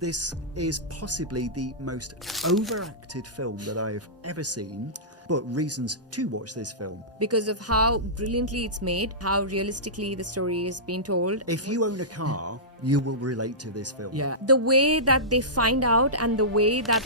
This is possibly the most overacted film that I've ever seen, but reasons to watch this film. Because of how brilliantly it's made, how realistically the story is being told. If you own a car, you will relate to this film. Yeah. The way that they find out and the way that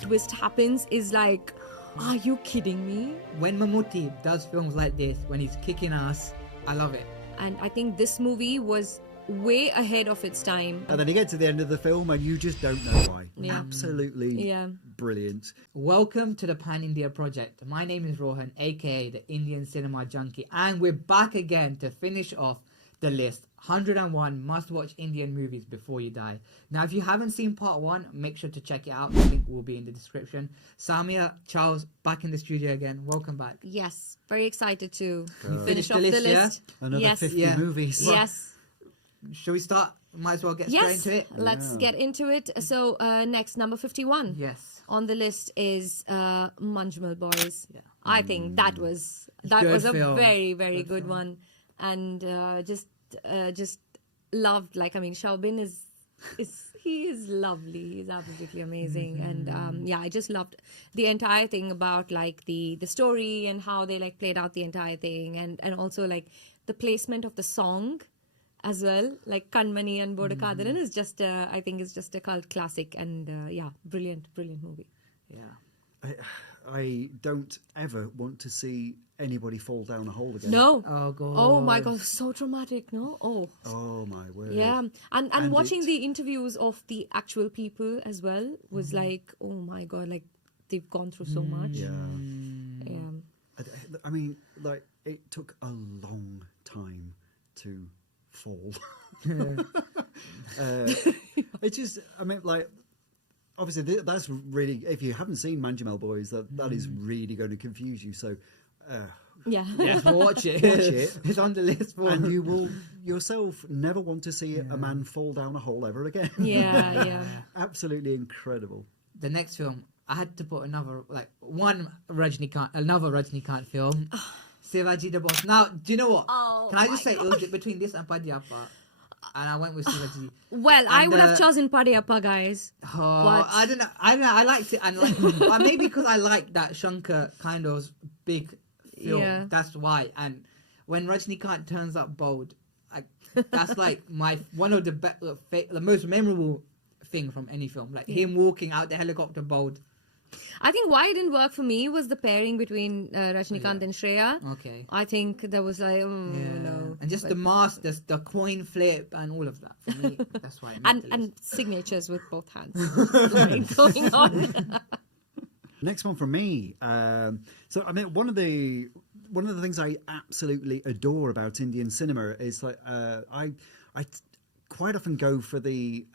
twist happens is like, are you kidding me? When Mammootty does films like this, when he's kicking ass, I love it. And I think this movie was way ahead of its time. And then you get to the end of the film and you just don't know why. Yeah. Absolutely brilliant. Welcome to the Pan India Project. My name is Rohan, aka the Indian Cinema Junkie, and we're back again to finish off the list. 101 must-watch Indian movies before you die. Now, if you haven't seen part 1, make sure to check it out. The link will be in the description. Sowmya Charles, back in the studio again. Welcome back. Yes, very excited to Finish finish the off list, the list. Another 50 movies. Yes. Shall we start? Might as well get straight into it. Let's get into it. So next, number 51 Yes. on the list is Manjumal Boys. Yeah. I think that was Good a film. very, very good one. And just loved, like, I mean, Shaubin is he is lovely. He's absolutely amazing. And I just loved the entire thing about like the story and how they like played out the entire thing, and also like the placement of the song as well, like Kanmani and Bodakadaran is just I think it's just a cult classic, and brilliant movie. Yeah. I don't ever want to see anybody fall down a hole again. No. Oh god. Oh my god, so traumatic, no? Oh my word. Yeah. And watching the interviews of the actual people as well was like, oh my god, like they've gone through so much. Yeah. Yeah. I mean, like, it took a long time to fall. It's just, I mean, like, obviously that's really, if you haven't seen Manjumal Boys, that is really going to confuse you. So Yeah. Watch it. Watch it. It's on the list for and you will yourself never want to see a man fall down a hole ever again. Yeah. Absolutely incredible. the next film. I had to put another Rajnikant film. Shivaji the Boss. Now, do you know what? Oh, Can I just say it was between this and Padiyappa, and I went with Shivaji. Well, I would have chosen Padiyappa, guys. Oh, I don't know. I liked it, and but maybe because I like that Shankar kind of big film. Yeah. That's why. And when Rajnikant turns up bold, that's like one of the most memorable thing from any film. Like him walking out the helicopter bold. I think why it didn't work for me was the pairing between Rajnikant and Shreya. Okay. I think there was like, no. And just the mask, the coin flip, and all of that. For me, that's why. And signatures with both hands like, going on. Next one from me. So I mean, one of the things I absolutely adore about Indian cinema is like I quite often go for the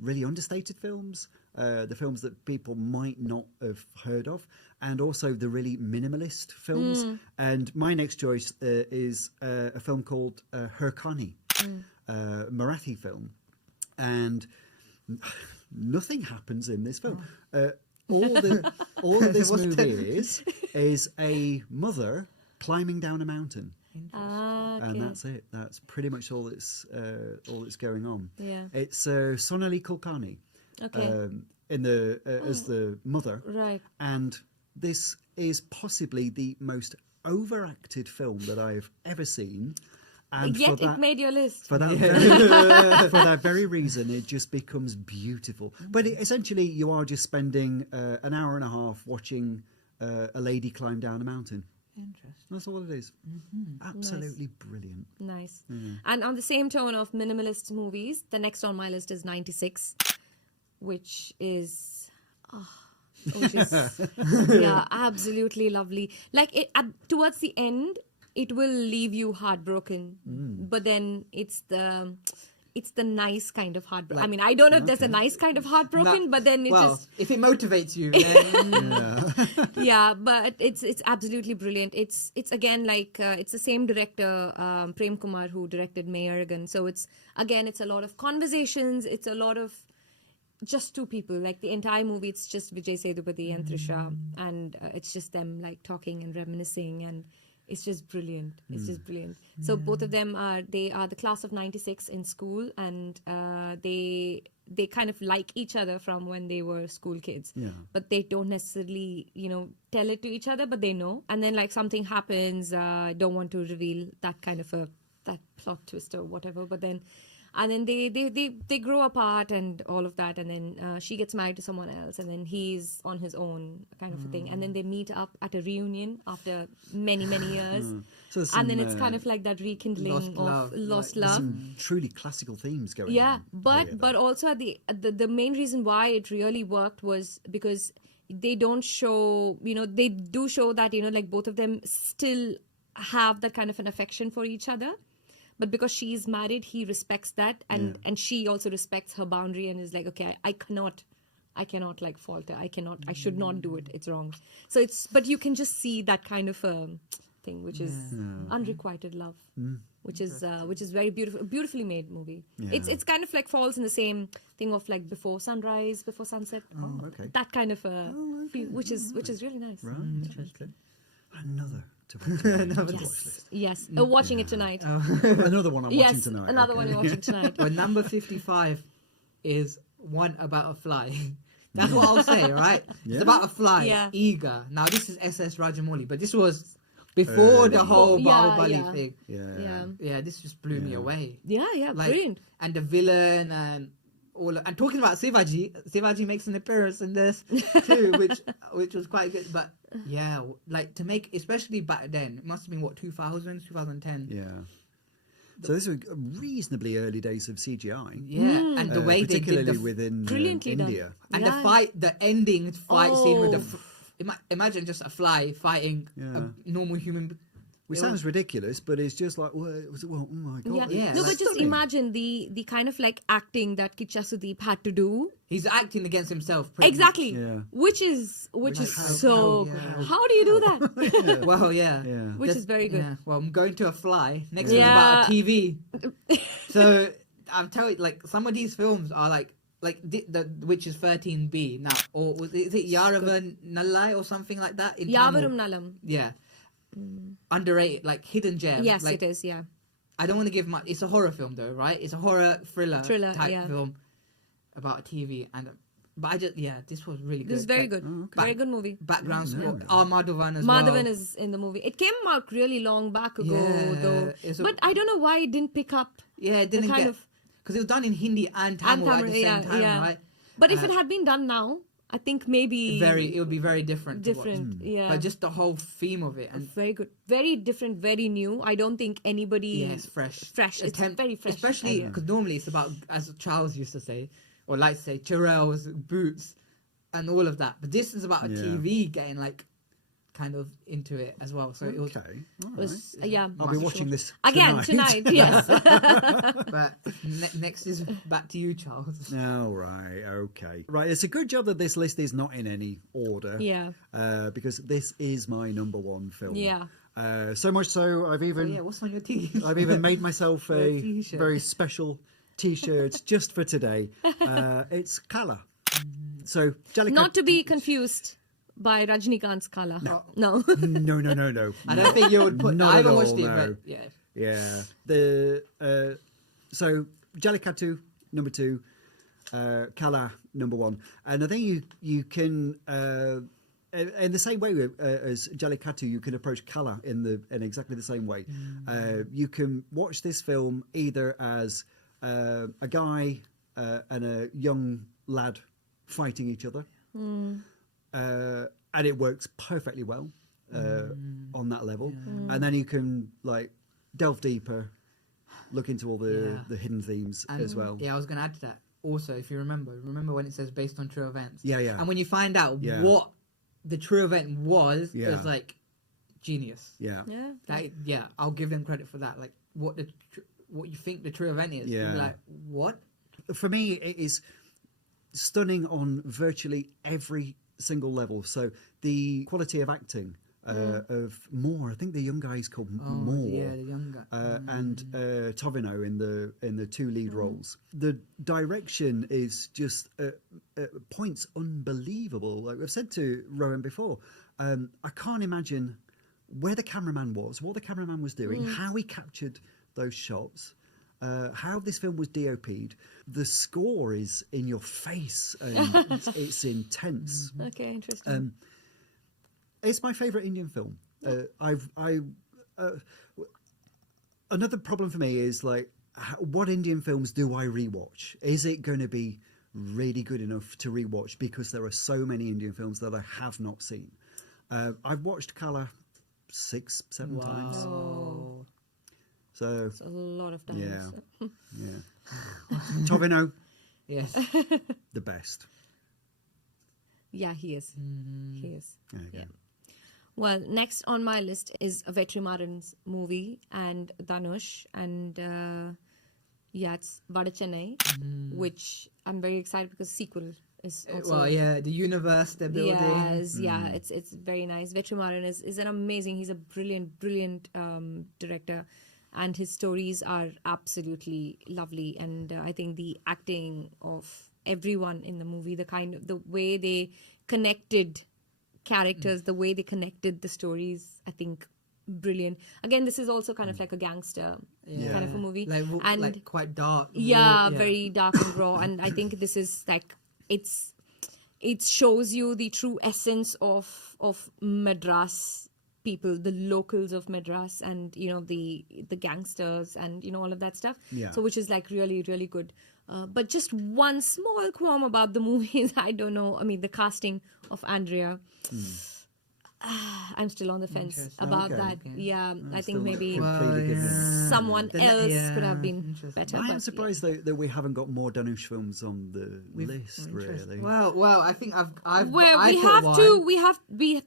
really understated films, the films that people might not have heard of, and also the really minimalist films. And my next choice is a film called Hirkani, Marathi film, and nothing happens in this film. All this movie is a mother climbing down a mountain. Okay. And that's it. That's pretty much all that's going on. Yeah. It's Sonali Kulkarni as the mother. Right. And this is possibly the most overacted film that I've ever seen. And Yet it made your list. for that very reason, it just becomes beautiful. But essentially, you are just spending an hour and a half watching a lady climb down a mountain. Interesting. That's all it is. Absolutely brilliant. Nice. And on the same tone of minimalist movies, the next on my list is 96, which is absolutely lovely. Like towards the end, it will leave you heartbroken, but then it's the nice kind of heartbroken. I mean, I don't know if there's a nice kind of heartbroken, but then if it motivates you, then yeah, but it's absolutely brilliant. It's again like it's the same director, Prem Kumar, who directed May Aragan. So it's a lot of conversations. It's a lot of just two people. Like the entire movie, it's just Vijay Sethupathi and Trisha, and it's just them like talking and reminiscing, and it's just brilliant. It's just brilliant. So both of them are the class of 96 in school, and they they kind of like each other from when they were school kids. Yeah. But they don't necessarily, tell it to each other, but they know. And then like something happens, don't want to reveal that kind of that plot twist or whatever. But then, and then they grow apart and all of that. And then she gets married to someone else, and then he's on his own kind of a thing. And then they meet up at a reunion after many, many years. So there's And then some, it's kind of like that rekindling lost of love, lost like, love. some truly classical themes going Yeah, on. but also the main reason why it really worked was because they don't show, they do show that, like both of them still have that kind of an affection for each other. But because she is married, he respects that, and she also respects her boundary and is like, okay, I cannot like falter. I should not do it. It's wrong. So but you can just see that kind of thing, which is unrequited love, which is very beautifully made movie. Yeah. It's kind of like falls in the same thing of like Before Sunrise, Before Sunset. Oh, okay. That kind of feel, which is really nice. Right. Okay. Another to watch list. Yes, watching it tonight. Another one I'm watching Yes, tonight. another okay. one you're watching tonight. Well, number 55 is one about a fly. That's what I'll say, right? Yeah. It's about a fly, Yeah. eager. Now, this is SS Rajamouli, but this was before the whole Yeah, Bahubali yeah. thing. Yeah, Yeah, this just blew me away. yeah, Like, brilliant. and the villain and and talking about Shivaji makes an appearance in this too, which was quite good. But yeah, like to make, especially back then, it must have been what 2000s, 2010. Yeah. So this was reasonably early days of CGI. Yeah, and the way they did particularly the within Brilliantly done. India. and Yeah. the ending fight scene with the. Oh. Imagine just a fly fighting Yeah. a normal human. Which It sounds was- ridiculous, but it's just like, well, oh my god. Yeah. Yeah, No, like but just stunning. imagine the kind of like acting that Kicha Sudeep had to do. He's acting against himself. pretty Exactly. Yeah. Which is Like, so how- good. yeah. How do you do that? much. Well, yeah. Yeah. Which is very good. Yeah. Well, I'm going to a fly. Next Yeah. one's about a TV. So I'm telling you, like some of these films are like the which is 13B now, or is it Yaravan Nallai or something like that? In Tamil? Yavarum Nalam. Yeah. Underrated, like hidden gem. Yes, like, it is. Yeah. I don't want to give much. It's a horror film though, right? It's a horror thriller type yeah. film about a TV, but I just this was really good. This is very Like, good. Oh, okay. Very good movie. Background Yeah, score. no. Oh, Madhavan as well. Madhavan is in the movie. It came out really long back ago, Yeah, though. it's a- But I don't know why it didn't pick up. Yeah, it didn't kind get of- because it was done in Hindi and Tamil at the same time, right? But if it had been done now, I think maybe It would be very different. to watch. different. Yeah. But just the whole theme of it and very good. Very different, very new. I don't think anybody it's fresh. fresh. It's very fresh. Especially Yeah. because normally it's about, as Charles used to say, or like to say, Chirels, boots, and all of that. But this is about a Yeah. TV getting like kind of into it as well. So it was. Okay. All right. Was, yeah. I'll be watching this Again tonight. Yes. But next is back to you, Charles. All right. Okay. Right. It's a good job that this list is not in any order. Yeah. Because this is my number one film. Yeah. So much so, I've Oh, even yeah, what's on your teeth? I've even made myself A a t-shirt. very special T-shirt just for today. It's Kala. So Jalika. Not to be confused by Rajnikant's Kala. No. No. I don't think you would put. Not I at haven't all, watched it, no. but yeah. Yeah. The so Jallikattu number 2, Kala number 1, and I think you can in the same way as Jallikattu, you can approach Kala in exactly the same way. You can watch this film either as a guy and a young lad fighting each other, and it works perfectly well on that level. And then you can like delve deeper, look into all the hidden themes And, as well. Yeah, I was going to add to that. Also, if you remember when it says based on true events. Yeah, yeah. And when you find out Yeah. what the true event was, Yeah. it's like genius. Yeah. Yeah. That, I'll give them credit for that. Like what you think the true event is. Yeah. You'll be like, what? For me, it is stunning on virtually every single level. So the quality of acting of Moore, I think the young guy is called Moore. Yeah, the younger. And Tovino in the 2 lead roles. The direction is just points unbelievable. Like I've said to Rowan before, I can't imagine where the cameraman was, what the cameraman was doing, how he captured those shots. how this film was DOP'd. The score is in your face and it's intense. Okay, interesting. It's my favourite Indian film. Another problem for me is like, what Indian films do I rewatch? Is it going to be really good enough to rewatch? Because there are so many Indian films that I have not seen. I've watched Kala 6-7 times. Oh, So it's a lot of times. yeah. Tovino, Yes. the best. Yeah, he is. He is. There you go. Yeah. Well, next on my list is a Vetrimaran's movie and Dhanush, and it's Vada Chennai, which I'm very excited because sequel is also. Well, yeah, the universe they're building. Yes, yeah, it's very nice. Vetrimaran is an amazing. He's a brilliant director, and his stories are absolutely lovely. And I think the acting of everyone in the movie, the way they connected characters, the way they connected the stories, I think brilliant. Again, this is also kind of like a gangster kind of a movie, Like quite dark. yeah, very dark and raw. And I think this is like it shows you the true essence of Madras people, the locals of Madras, and the gangsters, and all of that stuff. Yeah. So which is like really, really good. But just one small qualm about the movie is, I don't know. I mean, the casting of Andrea. I'm still on the fence Interesting. about Okay. that. Okay. Yeah, I think Still maybe completely different. someone else could have been interesting. better. I am but surprised that we haven't got more Dhanush films on the list. Interesting. Really, Well, I think I've Where I've we got have one. two, we have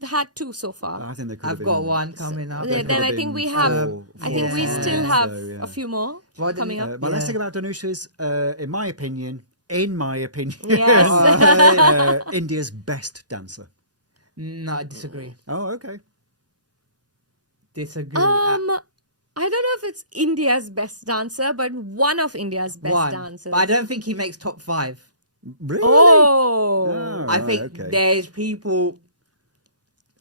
had two so far. I think there could have I've been, got one coming up. there could Then have I think been we have. four- I think we four, still yeah. have So, yeah. a few more Well, then, coming up. My last thing about Dhanush is, in my opinion, Yes. India's best dancer. No, I disagree. Oh, okay. Disagree. I don't know if it's India's best dancer, but one of India's best One. dancers. But I don't think he makes top 5. Really? Oh. I right, think okay. there's people,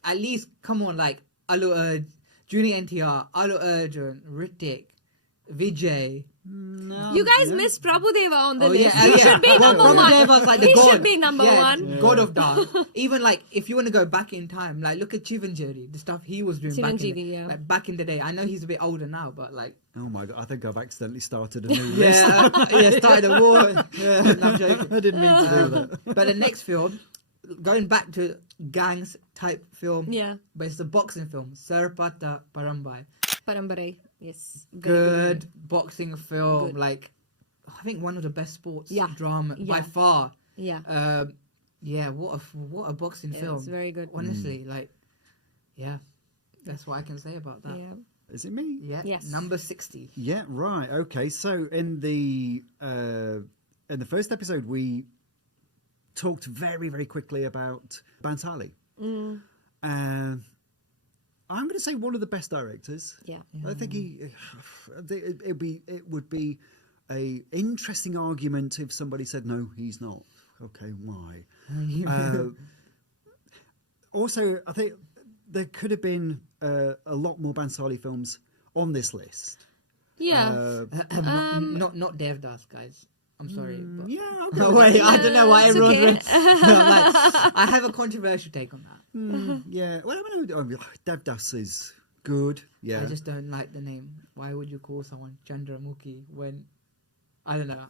at least, come on, like Allu Arjun, Junior NTR, Allu Arjun, Hrithik, Vijay. No, You guys yeah. missed Prabhudeva on the Oh, list. yeah, He yeah. should be Well, number one. Prabhudeva's like the He god. should be number one. God of dance. Even like, if you want to go back in time, like look at Chivanjiri, the stuff he was doing Chiranjeevi, like, back in the day. I know he's a bit older now, but like, Oh my god! I think I've accidentally started a new list. started a war. Yeah, no, I'm joking. I didn't mean to do that. But the next film, going back to gangs type film, Yeah. but it's a boxing film, Sarpata Parambai. Parambarai. Yes. Very Good boxing film, Good. like I think one of the best sports Yeah. drama by Yeah. far. Yeah. What a boxing film. It's very good. Honestly, like, yeah, that's what I can say about that. Yeah. Is it me? Yeah, Yes. number 60. Yeah. Right. Okay. So in the first episode, we talked very, very quickly about Bhansali. I'm going to say one of the best directors. Yeah. I think it would be a interesting argument if somebody said no, he's not. Okay, why? Also, I think there could have been a lot more Bhansali films on this list. Yeah. Not Devdas, guys. I'm sorry. But... Yeah. No, wait, I don't know why it's everyone's okay. like, I have a controversial take on that. Yeah. Well, I mean, Devdas is good. Yeah. I just don't like the name. Why would you call someone Chandramukhi when I don't know?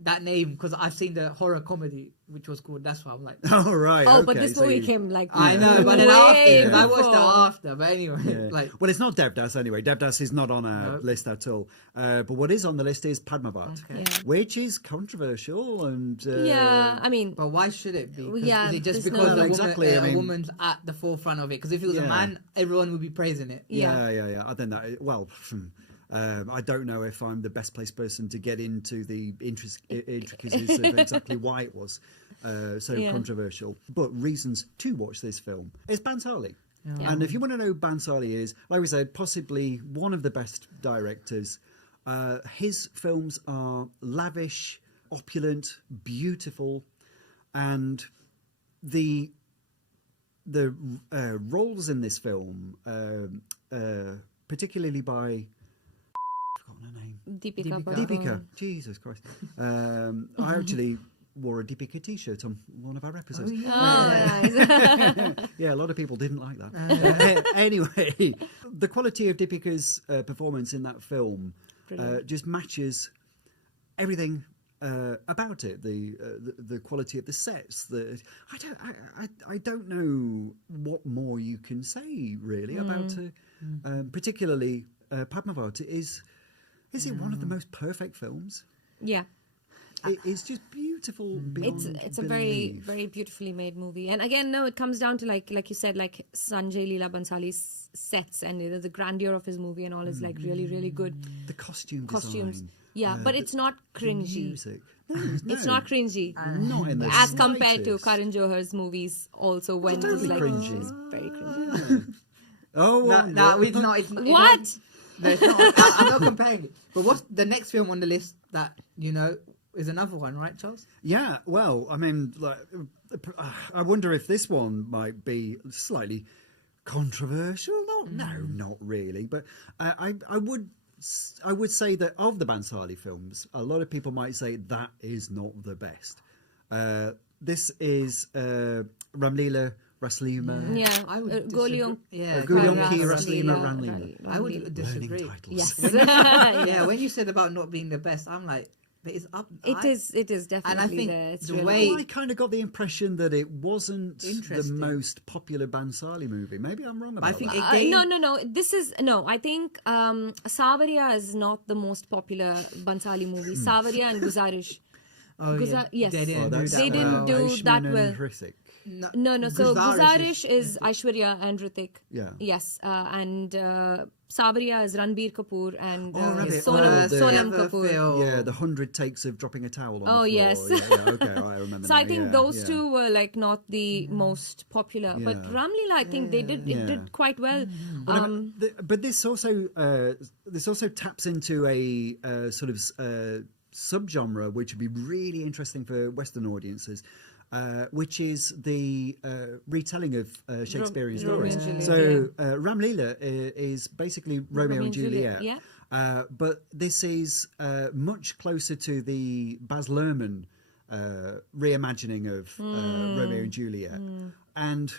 That name, because I've seen the horror comedy which was called. That's why I'm like. Oh right. Oh, okay, but this so movie you- came like. I know, but then way after, 'cause I watched it before. after. But anyway, Yeah. like. Well, it's not Devdas anyway. Devdas is not on our Nope. list at all. But what is on the list is Padmavat, Okay. Yeah. which is controversial and Yeah, I mean, But why should it be? 'Cause Yeah, is it just there's because no- the Exactly, I mean- woman's at the forefront of it? Because if it was Yeah. a man, everyone would be praising it. yeah. I think that. Well, I don't know if I'm the best placed person to get into the intricacies of exactly why it was so Yeah. controversial. But reasons to watch this film is Bhansali. Yeah. And if you want to know who Bhansali is, like we said, possibly one of the best directors. His films are lavish, opulent, beautiful, and the roles in this film, particularly by forgotten her name. Deepika. Deepika. Padukone. Deepika. Jesus Christ. I actually wore a Deepika t-shirt on one of our episodes. Oh, nice. Yeah, a lot of people didn't like that. Anyway, the quality of Deepika's performance in that film Brilliant. just matches everything about it. The quality of the sets. I don't know what more you can say really about particularly Padmavat. Is it one of the most perfect films? Yeah. It's just beautiful. Beyond It's a very belief. very beautifully made movie, and again, no, it comes down to like you said, like Sanjay Leela Bansali's sets and the grandeur of his movie and all is like really good. The costumes. Yeah, but it's not cringy. Music. It's not cringy. Not in the As compared to slightest. Karan Johar's movies, also when it's totally like cringy. it's very cringy. Oh, No, it's not. It's What? No, it's not. I'm not comparing it. But what's the next film on the list that is another one, right, Charles? Yeah, well, I mean, like, I wonder if this one might be slightly controversial. Not really. But I would say that of the Bansali films, a lot of people might say that is not the best. This is Ramleela Raslima. Yeah, I would Golion. Yeah, Golion Ki Raslima, Raslima. I would disagree. Learning titles. Yes. Yeah, when you said about not being the best, I'm like, but it's up. It is definitely and I think there. It's the really way- Well, I kind of got the impression that it wasn't the Interesting. most popular Bansali movie. Maybe I'm wrong about I think that. it gained- no. This is no. I think Savaria is not the most popular Bansali movie. Savaria and Guzarish. Oh, Guza- yes. They didn't Oh, do that's that They well. didn't do Aishman that and well. Hrithik. No. So Guzarish Guzarish is Aishwarya and Hrithik. Yeah. Yes, and Savaria is Ranbir Kapoor and Ranbir. Sonam the- Kapoor. Yeah, the 100 takes of dropping a towel on the Oh, floor. yes. Yeah, okay, I remember So now. I think Yeah, those yeah. two were like not the most popular, but Yeah. Ramleela, I think they did Yeah. it did quite well. But, I mean, but this also taps into a sort of subgenre which would be really interesting for Western audiences, which is the retelling of Shakespearean Romeo stories. and Juliet, So Ramleela is basically Romeo and Juliet. Yeah. But this is much closer to the Baz Luhrmann reimagining of Romeo and Juliet. And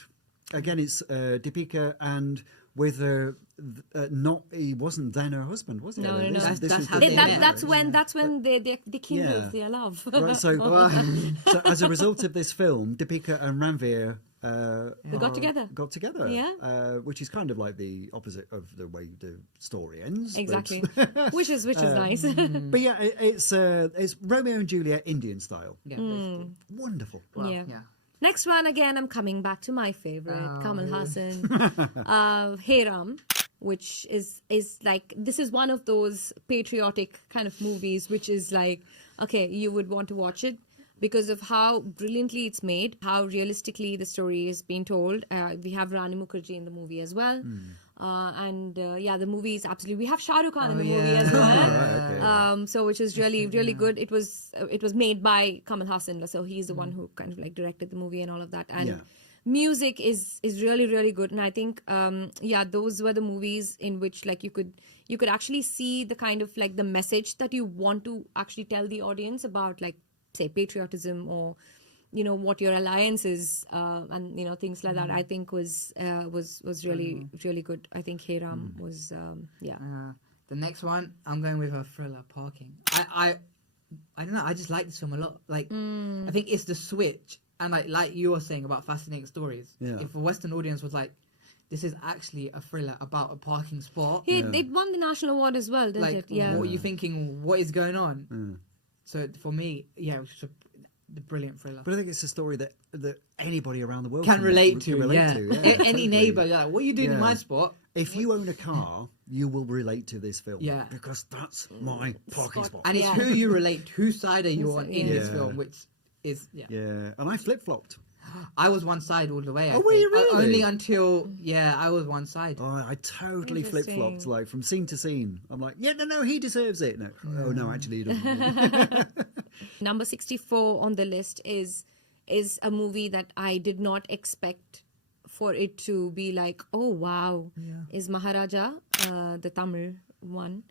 again, it's Deepika, and with he wasn't then her husband, was he? No. This That's was how the- they That, met. that's when they kindled Yeah. their love. Right, so as a result of this film, Deepika and Ranveer They got together. Got together, Yeah. which is kind of like the opposite of the way the story ends. but- Exactly, which is nice. But yeah, it's Romeo and Juliet Indian style. Yeah, basically. Wonderful. Well, Yeah. yeah. Next one, again, I'm coming back to my favorite, Oh, Kamal really? Haasan, Hey Ram, which is like, this is one of those patriotic kind of movies, which is like, okay, you would want to watch it because of how brilliantly it's made, how realistically the story is being told. We have Rani Mukherjee in the movie as well. The movie is absolutely. We have Shah Rukh Khan in the movie as well. Right, okay. So which is really good. It was made by Kamal Haasan, so he's the one who kind of like directed the movie and all of that. And Yeah. music is really good. And I think those were the movies in which like you could actually see the kind of like the message that you want to actually tell the audience about, like say patriotism or what your alliance is and things like that. I think was really good. I think Hey Ram was The next one, I'm going with a thriller, Parking. I don't know. I just like this film a lot. Like, I think it's the switch, and like you were saying about fascinating stories. Yeah. If a Western audience was like, this is actually a thriller about a parking spot. it won the national award as well, didn't Like, it? Yeah. what are you thinking? What is going on? So for me, yeah, it was just the brilliant thriller. But I think it's a story that anybody around the world Can relate to. yeah. Any totally. neighbor, like, what are you doing in Yeah. my spot? If you own a car, you will relate to this film. Yeah. Because that's my parking spot. And it's who you relate, whose side are you on in this Yeah. film, which is Yeah. And I flip-flopped. I was one side all the way. I Oh, were you think. really? Only until I was one side. Oh, I totally Interesting. flip-flopped, like from scene to scene. I'm like, yeah, no, he deserves it. No. Oh, no, actually, he doesn't. Number 64 on the list is a movie that I did not expect for it to be like, oh wow, is Maharaja, the Tamil one.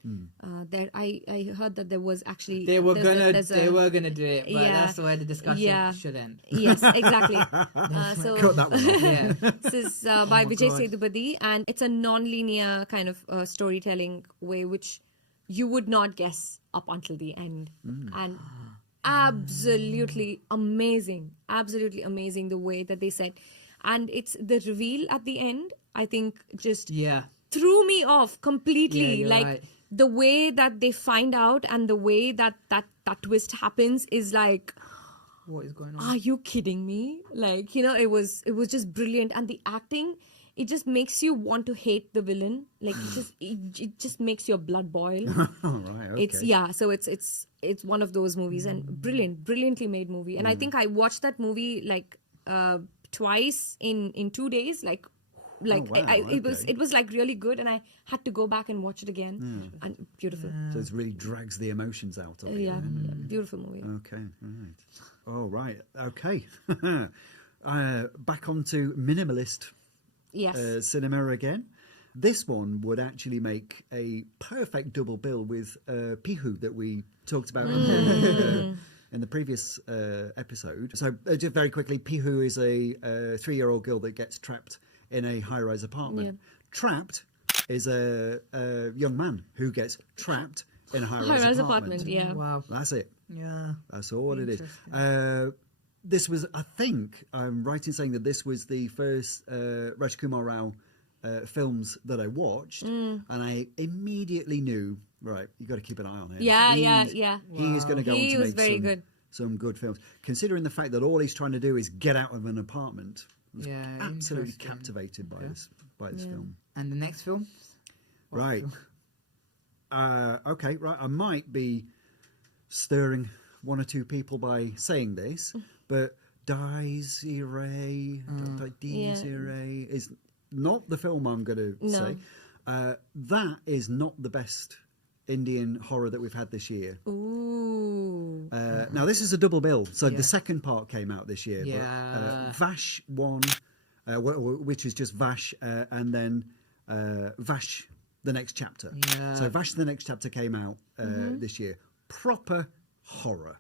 There, I heard that there was actually They were there's they were gonna do it, but Yeah. that's where the discussion Yeah. should end. Yes, exactly. So Cut that one off. Yeah. this is by my Vijay God. Sethupathi, and it's a non-linear kind of storytelling way, which you would not guess up until the end. And absolutely amazing the way that they said, and it's the reveal at the end, I think, just Yeah. threw me off completely. Yeah, you're Like right. the way that they find out and the way that twist happens is like, What is going on? are you kidding me? Like, you know, it was just brilliant. And the acting, it just makes you want to hate the villain. Like it just makes your blood boil. All right. Okay. It's one of those movies, and brilliantly made movie. And I think I watched that movie like twice in 2 days. Like wow, it was like really good, and I had to go back and watch it again. And beautiful. So it really drags the emotions out of it. Yeah, beautiful movie. Okay. Right. All right. Okay. Back onto minimalist Yes. cinema again. This one would actually make a perfect double bill with Pihu that we talked about in the previous episode. So just very quickly, Pihu is a 3-year-old girl that gets trapped in a high-rise apartment. Yeah. Trapped is a young man who gets trapped in a High-rise apartment. Yeah. Wow. That's it. Yeah. That's all it is. Interesting. This was, I think, I'm right in saying that this was the first Rajkumar Rao films that I watched, and I immediately knew, right, you got to keep an eye on him. Yeah. He is going to go on He to was make very good. some good films. Considering the fact that all he's trying to do is get out of an apartment, I was Yeah, absolutely interesting. captivated by this film. And the next film? What Right. film? Okay, right. I might be stirring one or two people by saying this, but Desiree is not the film I'm going to No. say. That is not the best Indian horror that we've had this year. Ooh. Now, this is a double bill. So Yeah. the second part came out this year. Yeah. But, Vash 1, which is just Vash, and then Vash, the next chapter. Yeah. So Vash, the next chapter came out this year. Proper horror.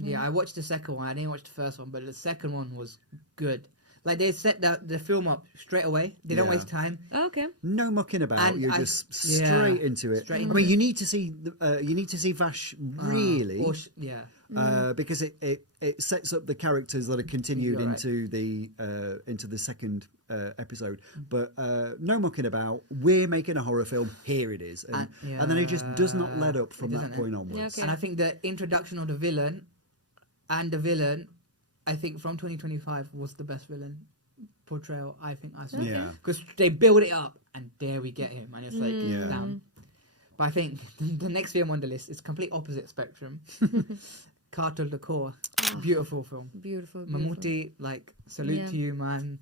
Yeah, I watched the second one. I didn't watch the first one, but the second one was good. Like, they set the film up straight away. They don't Yeah. waste time. Okay. No mucking about. And You're I- just yeah, straight into it. straight I into mean, it. you need to see Vash really. Yeah. Because it sets up the characters that are continued You're right. into the second episode, but no mucking about. We're making a horror film. Here it is, and then it just does not let up from It that doesn't, point onwards. Okay. And I think the introduction of the villain, I think from 2025 was the best villain portrayal I think I saw. Yeah. Because they build it up, and there we get him, and it's like Yeah. down. But I think the next film on the list is complete opposite spectrum. Cartel the Core, beautiful film. Beautiful. Mammootty, like, salute Yeah. to you, man.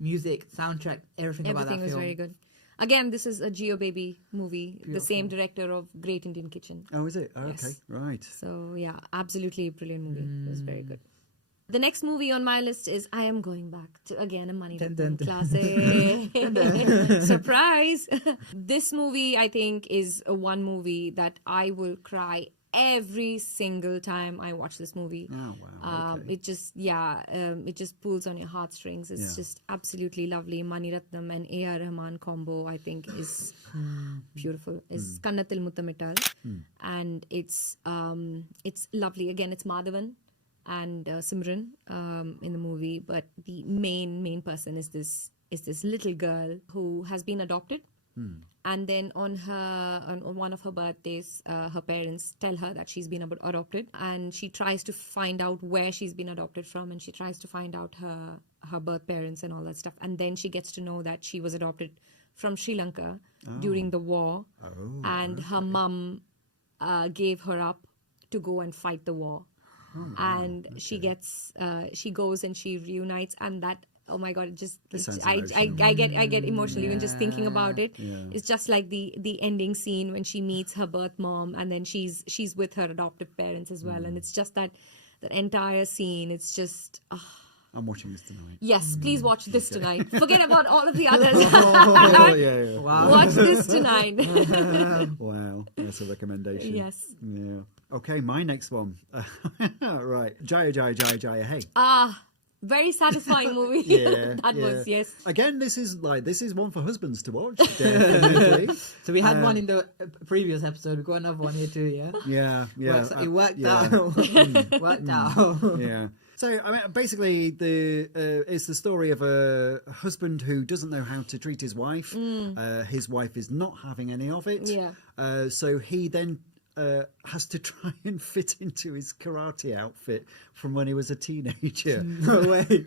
Music, soundtrack, everything about Everything that was film. very good. Again, this is a Geo Baby movie, the same director of Great Indian Kitchen. Oh, is it? Oh, Yes. okay, right. So yeah, absolutely brilliant movie. It was very good. The next movie on my list is I Am Going Back to, again, a Mani Dun, dun, Ratnam dun. classic. Surprise! This movie, I think, is one movie that I will cry every single time I watch this movie. Oh wow. Okay. It just pulls on your heartstrings. It's Yeah. just absolutely lovely. Mani Ratnam and A.R. Rahman combo, I think, is beautiful. It's Kannathil Muttamittal, and it's lovely. Again, it's Madhavan and Simran in the movie, but the main person is this little girl who has been adopted. And then on one of her birthdays, her parents tell her that she's been adopted, and she tries to find out where she's been adopted from, and she tries to find out her birth parents and all that stuff. And then she gets to know that she was adopted from Sri Lanka during the war, and her mum gave her up to go and fight the war. And she goes and she reunites, and that, oh my god, it just sounds I get emotional even just thinking about it. Yeah. It's just like the ending scene when she meets her birth mom, and then she's with her adoptive parents as well, and it's just that entire scene. It's just I'm watching this tonight. Yes, please watch this tonight. Forget about all of the others. Oh, yeah. Wow. Watch this tonight. Wow, that's a recommendation. Yes. Yeah. Okay, my next one. Right. Jaya, Jaya, Jaya, Jaya, hey. Very satisfying movie. Yeah, That yeah. was, yes. Again, this is one for husbands to watch. Definitely. So we had one in the previous episode. We've got another one here too, yeah? Yeah. It worked yeah. out. Worked out. Yeah. So, I mean, basically, it's the story of a husband who doesn't know how to treat his wife. His wife is not having any of it. Yeah. So he then has to try and fit into his karate outfit from when he was a teenager. No way.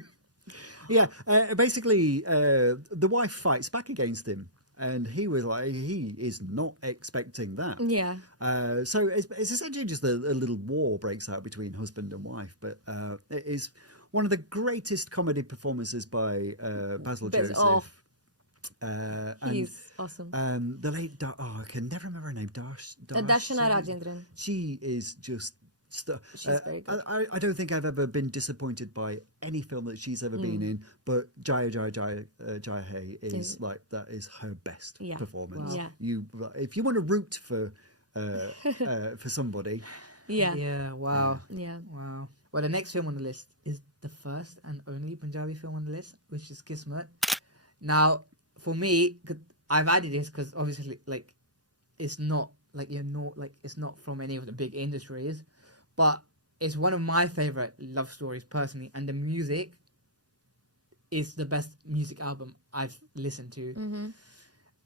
Yeah. Basically, the wife fights back against him. And he was like, he is not expecting that. Yeah. So it's essentially just a little war breaks out between husband and wife. But it is one of the greatest comedy performances by Basil Joseph. He's awesome. The late, I can never remember her name. Darshana Rajendran. She is just. She's very good. I don't think I've ever been disappointed by any film that she's ever been in, but Jaya Jaya Jaya Jaya Hey is like that is her best performance. Wow. Yeah. If you want to root for somebody, Yeah. Yeah, wow. Yeah. Wow. Well, the next film on the list is the first and only Punjabi film on the list, which is Kismet. Now, for me, I've added this because obviously, like, it's not like it's not from any of the big industries, but it's one of my favorite love stories personally, and the music is the best music album I've listened to,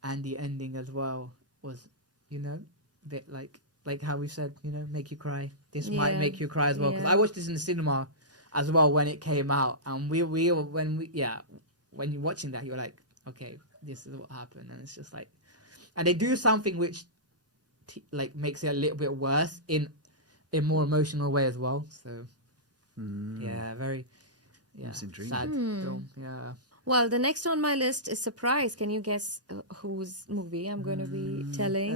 and the ending as well was, a bit like how we said, make you cry. This might make you cry as well, because I watched this in the cinema as well when it came out, and when you're watching that, you're like, okay, this is what happened, and it's just like, and they do something which makes it a little bit worse in a more emotional way as well. So very sad film. Yeah. Well, the next on my list is surprise. Can you guess whose movie I'm going to be telling?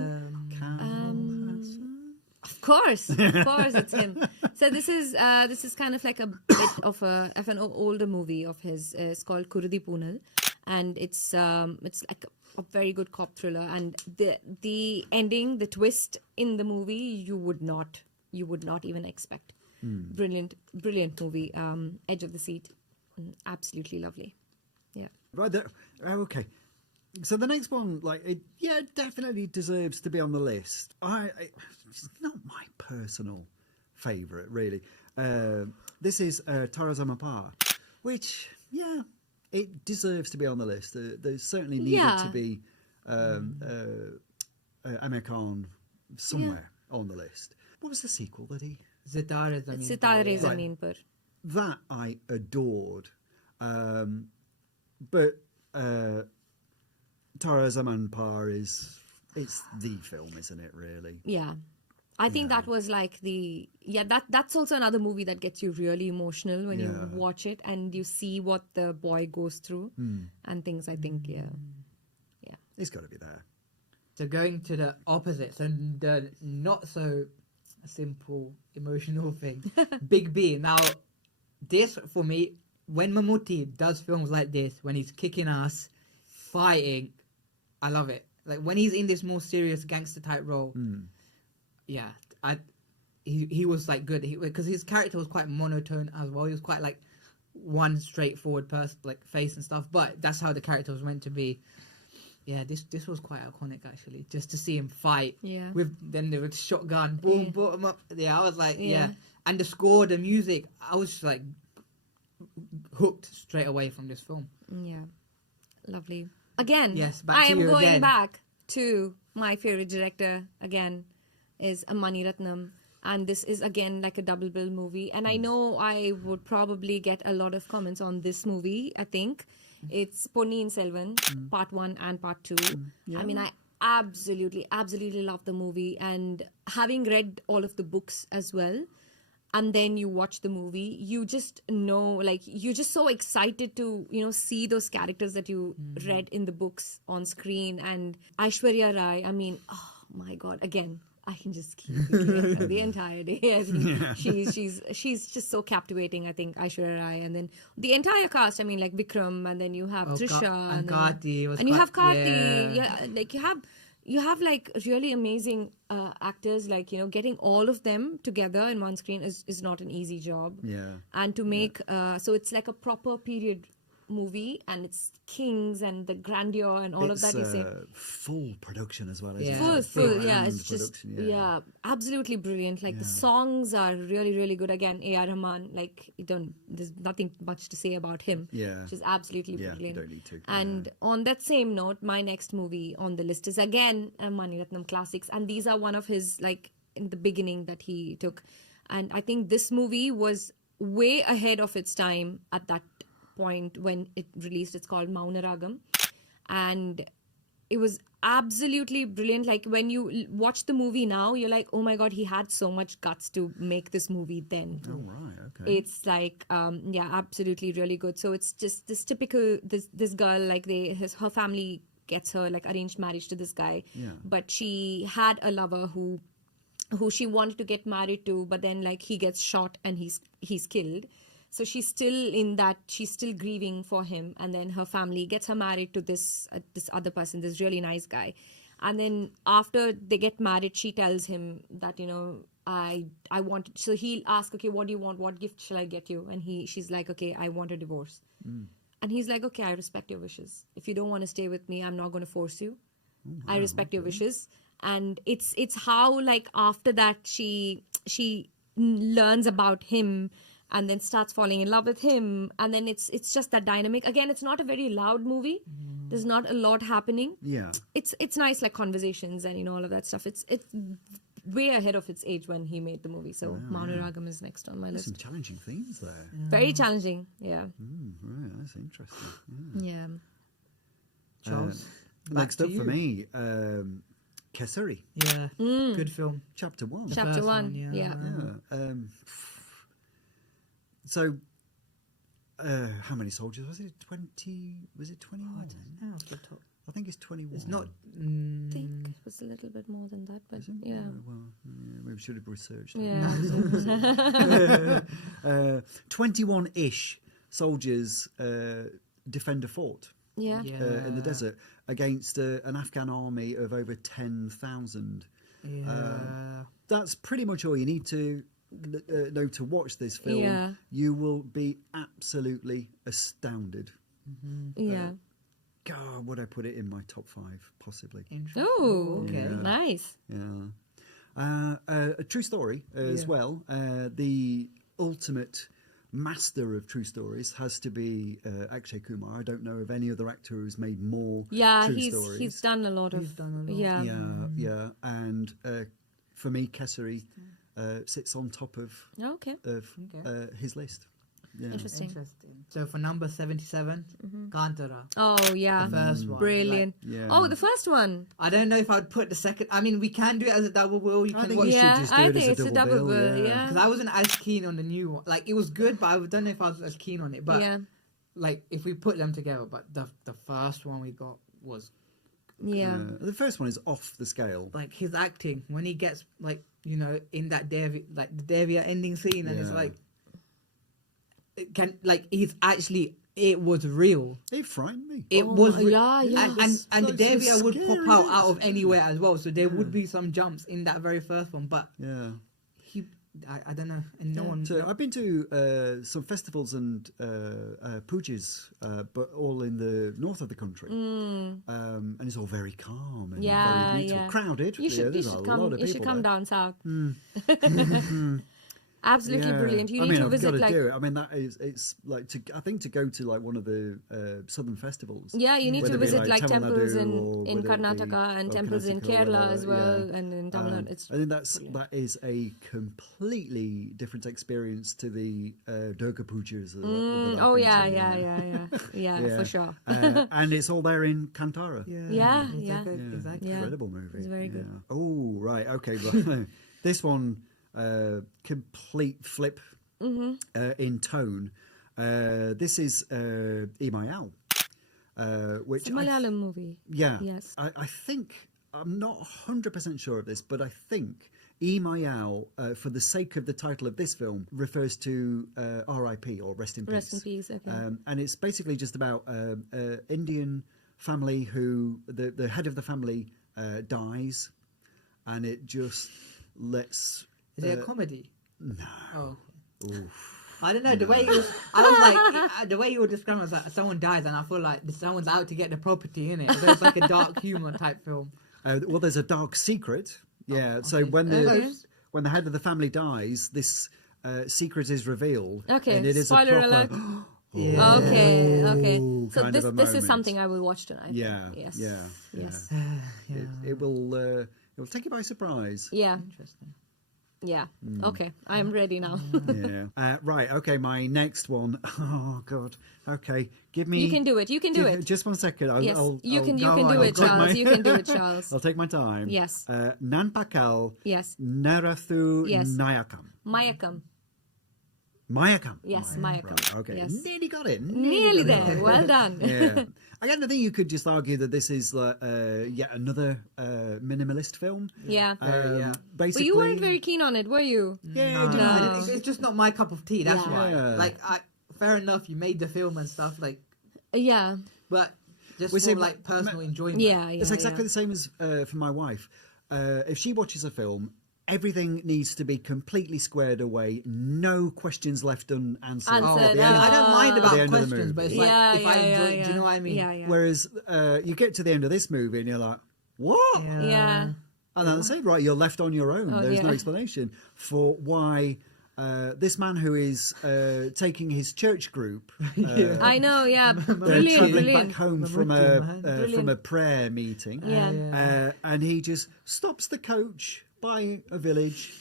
Of course, it's him. So this is kind of like a bit of an older movie of his. It's called Kurudi Poonal, and it's like a very good cop thriller. And the ending, the twist in the movie, you would not even expect. Brilliant movie. Edge of the seat, absolutely lovely. Yeah. Right there. Okay. So the next one, definitely deserves to be on the list. It's not my personal favourite, really. This is Tara Zamapar, which, it deserves to be on the list. There certainly needed to be Aamir Khan somewhere on the list. What was the sequel that he... Sitare Zameen Sitare Zameen Par. That I adored. But Tara Zamapar it's the film, isn't it, really? Yeah. I think that was like that's also another movie that gets you really emotional when you watch it and you see what the boy goes through and things. I think, yeah. It's got to be there. So going to the opposite, so the not so simple emotional thing, Big B. Now, this for me, when Mammootty does films like this, when he's kicking ass, fighting, I love it. Like when he's in this more serious gangster type role, he was like good because his character was quite monotone as well. He was quite like one straightforward person, like face and stuff. But that's how the character was meant to be. Yeah, this was quite iconic actually, just to see him fight. Yeah. With shotgun, boom, boom him up. Yeah, I was like, and the score, the music, I was just like hooked straight away from this film. Yeah, lovely. Again, yes, I am going back to my favorite director again, is Mani Ratnam. And this is again like a double bill movie. And I know I would probably get a lot of comments on this movie, I think. It's Ponniyin Selvan, part 1 and part 2. I mean, I absolutely love the movie. And having read all of the books as well, and then you watch the movie, you just know, like, you're just so excited to, see those characters that you read in the books on screen. And Aishwarya Rai, I mean, oh my God, again, I can just keep looking at her the entire day. I think she's just so captivating. I think Aishwarya Rai, and then the entire cast. I mean, like Vikram, and then you have Trisha, and Karti, and you have Karti. Yeah, like you have like really amazing actors. Like, you know, getting all of them together in one screen is not an easy job. Yeah. And to make so it's like a proper period movie, and it's kings and the grandeur and all of that. You say full production as well. full, yeah. It's Big just production, absolutely brilliant. Like the songs are really, really good. Again, A.R. Rahman. Like there's nothing much to say about him. Yeah. Which is absolutely Yeah, brilliant. you don't need to. And on that same note, my next movie on the list is again a Mani Ratnam classics, and these are one of his like in the beginning that he took, and I think this movie was way ahead of its time at that point when it released. It's called Maunaragam, and it was absolutely brilliant. Like when you watch the movie now, you're like, oh my god, he had so much guts to make this movie then. Oh right, okay. It's like absolutely really good. So it's just this typical this girl, like her family gets her like arranged marriage to this guy, but she had a lover who she wanted to get married to, but then like he gets shot and he's killed. So she's still grieving for him, and then her family gets her married to this other person, this really nice guy. And then after they get married, she tells him that, you know, I want. So he'll ask, okay, what do you want? What gift shall I get you? And she's like, okay, I want a divorce. And he's like, okay, I respect your wishes. If you don't want to stay with me, I'm not going to force you. I respect your wishes. And it's how like after that she learns about him, and then starts falling in love with him, and then it's just that dynamic. Again, it's not a very loud movie. There's not a lot happening. Yeah. It's nice, like conversations and, you know, all of that stuff. It's way ahead of its age when he made the movie. So Maunaragam is next on my There's list. some challenging themes there. Very challenging. Yeah. Right, that's interesting. Yeah. Charles. Next up for me, Kesari, Yeah. Good film. Chapter 1. Chapter first 1. one, Yeah. Yeah. So, how many soldiers was it? 20? Was it 21? Yeah, off the top. I think it's 21. It's not. I think it was a little bit more than that, but yeah. Well, maybe we should have researched. Yeah. 21-ish soldiers defend a fort Yeah. in the desert against an Afghan army of over 10,000. Yeah. That's pretty much all you need to know to watch this film. Yeah. You will be absolutely astounded. Yeah. God, would I put it in my top 5? Possibly. Interesting. Oh, okay. Nice. Yeah. A true story as well. The ultimate master of true stories has to be Akshay Kumar. I don't know of any other actor who's made more true stories. He's done a lot of. Yeah. Yeah. And for me, Kesari sits on top of his list. Yeah. Interesting. So for number 77, Kantara. Oh yeah. The first one. Brilliant. Like, yeah. Oh, the first one. I don't know if I'd put the second. I mean, we can do it as a double bill. You I can think watch you it. should just do I it think as it's a double bill. Yeah. Because I wasn't as keen on the new one. Like, it was good, but I don't know if I was as keen on it. But Yeah. like, if we put them together, but the first one we got was Yeah. The first one is off the scale. like his acting when he gets like, you know, in that the Devia ending scene, and it's Yeah. like it can like he's actually it was real. It frightened me. It was real. yeah. And the Like, so Devia would scary, pop out yes. of anywhere as well, so there would be some jumps in that very first one, but Yeah. I don't know, and no one. So I've been to some festivals and pujas, but all in the north of the country, and it's all very calm and Yeah, very beautiful. yeah. Crowded. You should, there's a lot of you should people come there. down south. Absolutely brilliant. You need to I've visit got to like do it. I mean, it's like I think to go to like one of the southern festivals. you need whether to it be visit like Tamil temples Nadu in or whether it be- Karnataka and or temples in Karnataka or Kerala whatever, as well, yeah. and in Tamil Nadu. It's I think that is a completely different experience to the Durga Pujas. that I've oh been yeah, to, yeah, for sure. And it's all there in Kantara. Yeah. Exactly. Incredible movie. It's very good. Oh right, okay. Well, this one complete flip in tone. This is Imayal, which It's a Malayalam movie. yeah, Yes. I think I'm not 100% sure of this, but I think Mayao, for the sake of the title of this film, refers to R.I.P. or Rest in Peace. Rest in peace. Okay. And it's basically just about an Indian family who the head of the family dies, and it just lets. Is it a comedy? No. Oh. Oof. I don't know the way I was like the way you were describing was like someone dies and I feel like someone's out to get the property in it. So it's like a dark humor type film. Well, there's a dark secret. Yeah. okay. So when the head of the family dies, this secret is revealed. Okay. And it is Spoiler a proper. alert. Yeah. Okay. So kind of a this is moment. something I will watch tonight. Yeah. Yes. Yeah. Yes. Yeah. It will take you by surprise. Yeah. Interesting. Yeah. Okay. I am ready now. Yeah. Right. Okay. My next one. Oh God. Okay. Give me. You can do it. You can do it. Just 1 second. Yes. You can do I'll it, take Charles. You can do it, Charles. I'll take my time. Yes. Nanpakal. Yes. Narathu Yes. Nayakam. Mayakam. Mayakam. Yes, Mayakam. Right, okay. Yes. Nearly got it. Nearly got it. there. Well done. Yeah. Again, I think you could just argue that this is like, yet another minimalist film. Yeah. Yeah. Basically. But you weren't very keen on it, were you? Yeah. No, No. it's just not my cup of tea. That's Yeah. why. Yeah. Like, fair enough, you made the film and stuff. Like, Yeah. but just We for see, like personal enjoyment. Yeah. It's exactly the same as for my wife. If she watches a film, everything needs to be completely squared away, no questions left unanswered. Answered, at the end. I don't mind At the about end of the questions, but it's movie. like if I enjoy, do you know what I mean? Yeah, yeah. Whereas you get to the end of this movie and you're like, what? Yeah. And then I say, right, you're left on your own. Oh, There's no yeah. explanation for why this man who is taking his church group, I know, yeah. they're Brilliant, traveling brilliant. back home Mammootty, from a prayer meeting, Yeah. and he just stops the coach by a village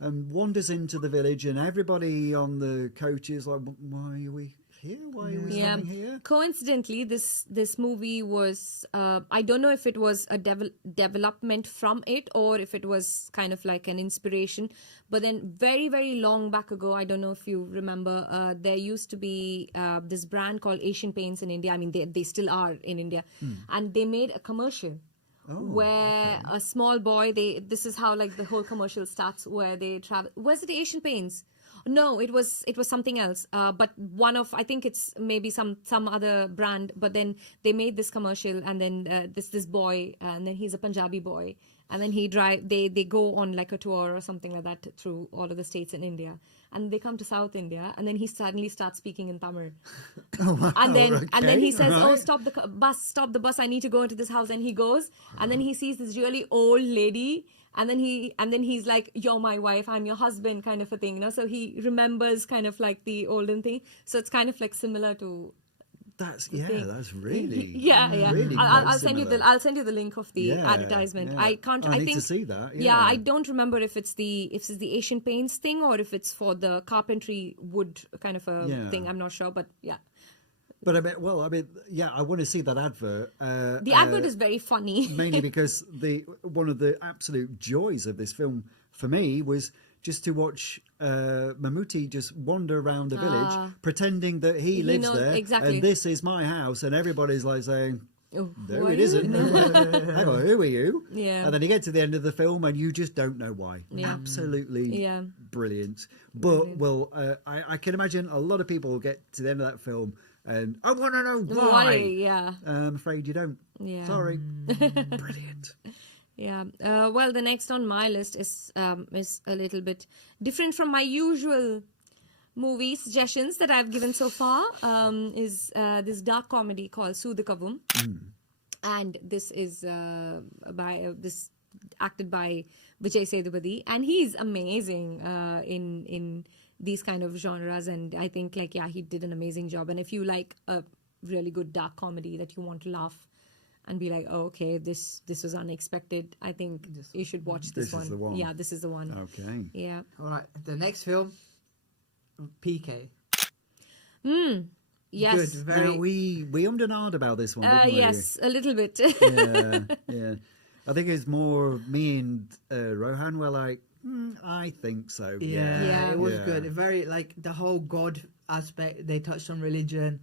and wanders into the village, and everybody on the coach is like, why are we here? Why are we standing here? Coincidentally, this movie was I don't know if it was a development from it or if it was kind of like an inspiration, but then very, very long back ago, I don't know if you remember, there used to be this brand called Asian Paints in India. I mean, they still are in India, and they made a commercial where a small boy, this is how like the whole commercial starts, where they travel. Was it Asian Paints? No, it was something else. But one of, I think it's maybe some other brand. But then they made this commercial, and then this boy, and then he's a Punjabi boy, and then they go on like a tour or something like that through all of the states in India, and they come to South India, and then he suddenly starts speaking in Tamil. And then he says, "Oh, stop the bus! I need to go into this house." And he goes, and then he sees this really old lady. And then he's like, "You're my wife, I'm your husband," kind of a thing, you know. So he remembers kind of like the olden thing. So it's kind of like similar to. That's really Yeah. really I'll quite send you the link of the advertisement. yeah. I can't. I need think to see that. Yeah, I don't remember if it's the Asian Paints thing or if it's for the carpentry wood kind of a thing. I'm not sure, but yeah. But I mean, yeah, I want to see that advert. The advert is very funny. Mainly because one of the absolute joys of this film for me was just to watch Mammootty just wander around the village, pretending that he lives knows there, exactly. and this is my house, and everybody's like saying, Oh, "No, who it are isn't. you? Hang on, who are you?" Yeah. And then you get to the end of the film, and you just don't know why. Yeah. Absolutely Yeah. brilliant. But I can imagine a lot of people will get to the end of that film. And I want to know why. Yeah. I'm afraid you don't. Yeah. Sorry. Brilliant. Yeah. Well, the next on my list is a little bit different from my usual movie suggestions that I've given so far. Is this dark comedy called Soodhakavum, and this is acted by Vijay Sethupathi, and he's amazing in these kind of genres, and I think he did an amazing job. And if you like a really good dark comedy that you want to laugh and be like, "Oh, okay, this was unexpected," I think you should watch this one. This is the one. Yeah, this is the one. Okay. Yeah. All right, the next film, PK. Yes. Good, very. Now, we ummed and ahed about this one, didn't we? Yes, a little bit. Yeah. I think it's more me and Rohan were like, I think so. Yeah, Yeah. it was Yeah. good. Very like the whole God aspect. They touched on religion.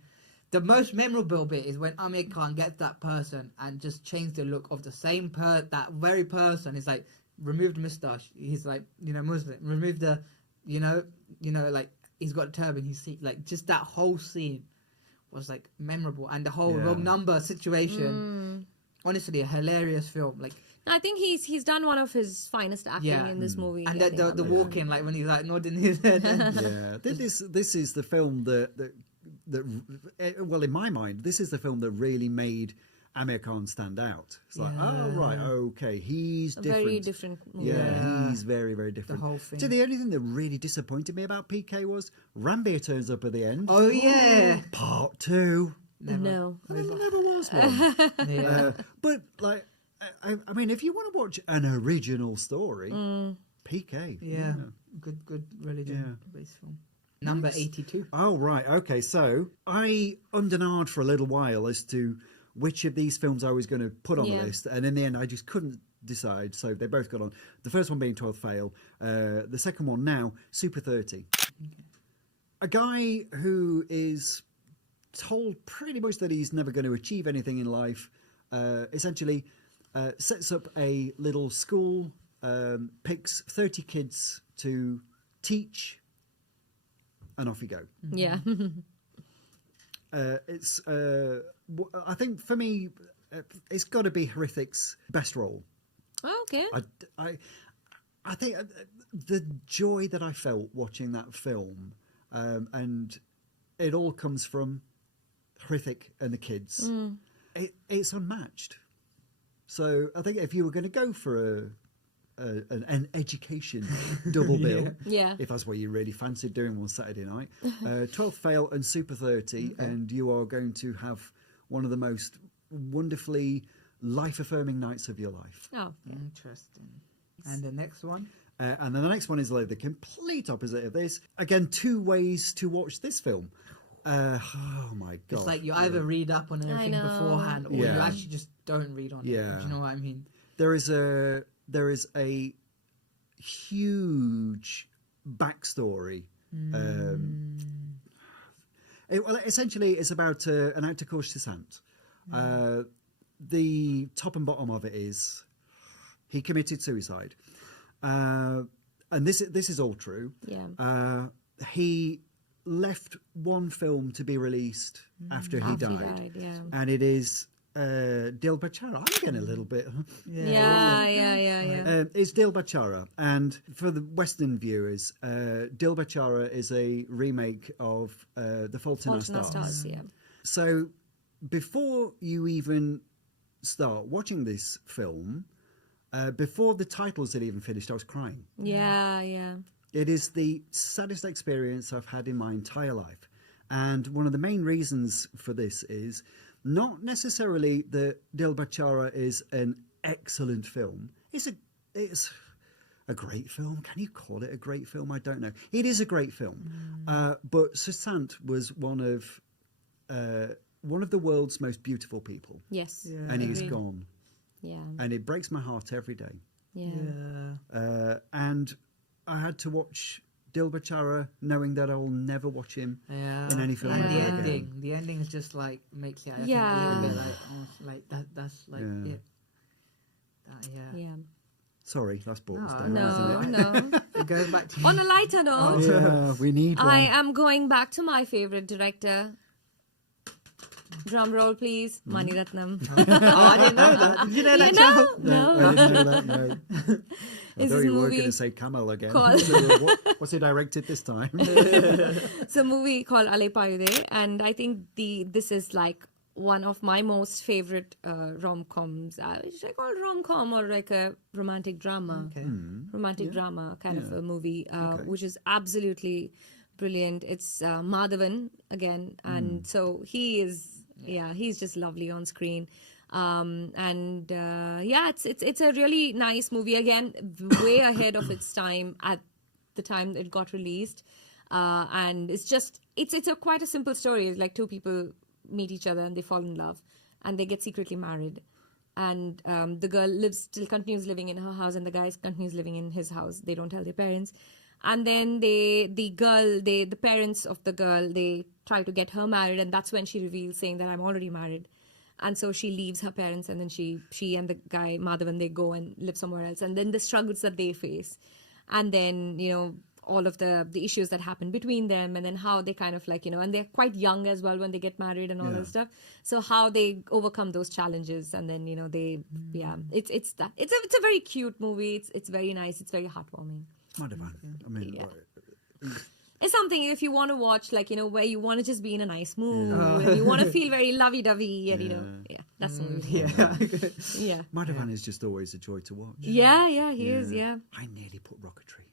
the most memorable bit is when Aamir Khan gets that person and just change the look of the same that very person. It's like, remove the moustache. He's like, Muslim. Remove the, like, he's got a turban. He's like, just that whole scene was like memorable, and the whole wrong number situation. Honestly, a hilarious film. Like, I think he's done one of his finest acting in this movie. And I think the walk-in, like when he's like nodding his head. This is the film that well, in my mind, this is the film that really made Aamir Khan stand out. It's like, oh right, okay, he's different. Very different movie. Yeah, he's very, very different. The whole thing. So the only thing that really disappointed me about PK was Ranbir turns up at the end. Oh yeah, part 2. No. There never was one. But like, I mean, if you want to watch an original story, PK. Yeah. Good religion-based film. Number 82. Oh right, okay. So I undenied for a little while as to which of these films I was going to put on the list, and in the end I just couldn't decide, so they both got on. The first one being 12th Fail, the second one now, Super 30. A guy who is told pretty much that he's never going to achieve anything in life, essentially sets up a little school, picks 30 kids to teach, and off you go. Yeah. It's I think for me, it's got to be Hrithik's best role. Oh, okay. I think the joy that I felt watching that film, and it all comes from Hrithik and the kids. It's unmatched. So I think if you were going to go for an education double bill, if that's what you really fancied doing on Saturday night, 12th Fail and Super 30, and you are going to have one of the most wonderfully life-affirming nights of your life. Oh, interesting. And the next one? And then the next one is like the complete opposite of this. Again, 2 ways to watch this film. Oh my god! It's like you either read up on everything beforehand, or you actually just don't read on it. Do you know what I mean? There is a huge backstory. Essentially, it's about an actor called Sushant. The top and bottom of it is he committed suicide, and this is all true. Yeah. He left one film to be released after he died, and it is Dil Bachara. I'm getting a little bit. Yeah. It's Dil Bachara, and for the Western viewers, Dil Bachara is a remake of The Fault in Our Stars. Yeah. So before you even start watching this film, before the titles had even finished, I was crying. Yeah. It is the saddest experience I've had in my entire life. And one of the main reasons for this is not necessarily that Dil Bachara is an excellent film. It's a great film. Can you call it a great film? I don't know. It is a great film. But Sushant was one of the world's most beautiful people. Yes. Yeah. And he's gone. Yeah. And it breaks my heart every day. Yeah. And I had to watch Dil Bachara knowing that I'll never watch him in any film and ever again. The ending is just like makes it a little bit like that's like it. Yeah. Sorry, that's balls down, No, isn't it? no. It goes back to On a lighter note, Yeah, we need one. I am going back to my favorite director. Drum roll, please. Mani Ratnam. I didn't know that. Did you know that, Charles? No. I didn't know that, no. I Is thought this you were movie going to say Kamal again. called- So what's he directed this time? It's a movie called Ale Payude, and I think this is like one of my most favorite rom-coms. Should I call it rom-com or like a romantic drama? Okay. Romantic drama kind of a movie, which is absolutely brilliant. It's Madhavan again, and so he is, he's just lovely on screen. It's a really nice movie, again, way ahead of its time at the time it got released. And it's quite a simple story. It's like 2 people meet each other and they fall in love and they get secretly married. And the girl continues living in her house and the guy continues living in his house. They don't tell their parents. and then the parents of the girl, they try to get her married, and that's when she reveals saying that I'm already married. And so she leaves her parents, and then she and the guy Madhavan, they go and live somewhere else, and then the struggles that they face, and then all of the issues that happen between them, and then how they kind of like and they're quite young as well when they get married and all that stuff. So how they overcome those challenges, and then it's a very cute movie. It's very nice. It's very heartwarming. Madhavan. I mean, It's something if you want to watch, like where you want to just be in a nice mood, and you want to feel very lovey-dovey, and that's the movie. Yeah. Madhavan is just always a joy to watch. Yeah, he is. Yeah. I nearly put Rocketry.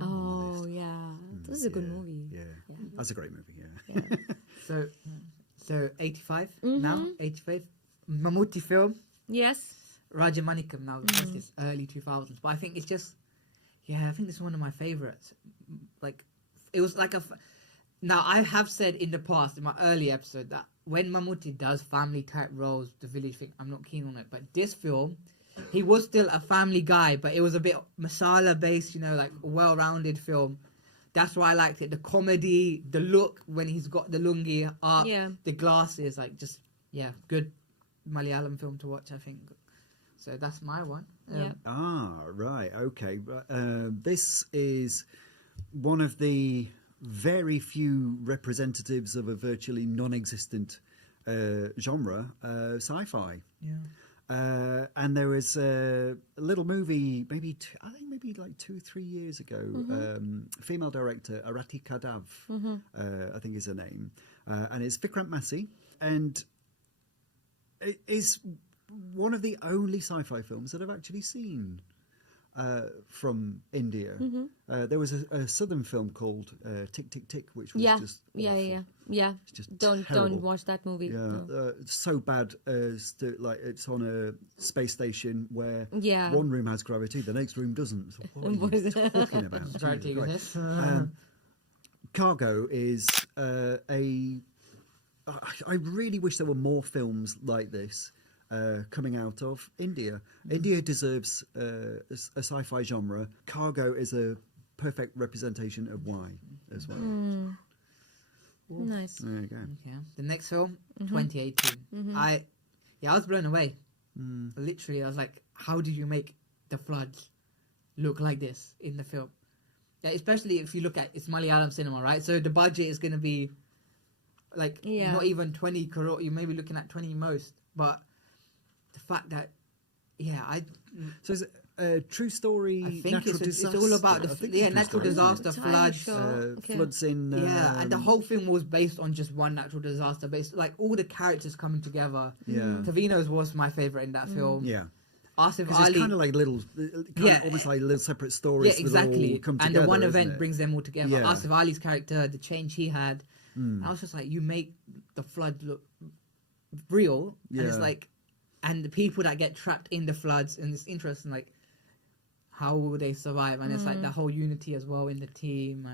Oh yeah, this is a good movie. Yeah, that's a great movie. Yeah. So 85 now, 85 Mammootty film. Yes. Rajamanikam now. That's this early 2000s, but I think it's just I think this is one of my favorites. Like it was like now I have said in the past in my early episode that when Mammootty does family type roles, the village thing, I'm not keen on it. But this film, he was still a family guy, but it was a bit masala based, like well-rounded film. That's why I liked it. The comedy, the look when he's got the lungi up, the glasses, like just good Malayalam film to watch, I think. So that's my one. Right, okay. This is one of the very few representatives of a virtually non-existent genre, sci-fi. Yeah. And there was a little movie, maybe like 2-3 years ago. Female director Arati Kadav, I think is her name, and it's Vikrant Massey, and it is one of the only sci-fi films that I've actually seen from India. There was a southern film called Tick Tick Tick, which was just awful. It's just Don't watch that movie. It's so bad as to, like, it's on a space station where one room has gravity, the next room doesn't. So what are you talking about? Cargo is I really wish there were more films like this coming out of India. India deserves a sci-fi genre. Cargo is a perfect representation of why as well. Nice. There you go. Okay. The next film, 2018. I was blown away. Literally, I was like, how did you make the floods look like this in the film? Yeah, especially if you look at it's Malayalam cinema, right? So the budget is going to be like not even 20 crore. You may be looking at 20 most, but the fact that so is it a true story? I think natural disaster? it's all about natural disaster, floods, floods in and the whole film was based on just one natural disaster, based like all the characters coming together. Tavino's was my favorite in that film. Asif Ali, it's kind of like little, almost like little separate stories. Yeah, exactly. That all come and together, the one isn't event it? brings them all together. Yeah. Asif Ali's character, the change he had, I was just like, you make the flood look real, and it's like, and the people that get trapped in the floods, and it's interesting, like, how will they survive? And it's like the whole unity as well in the team,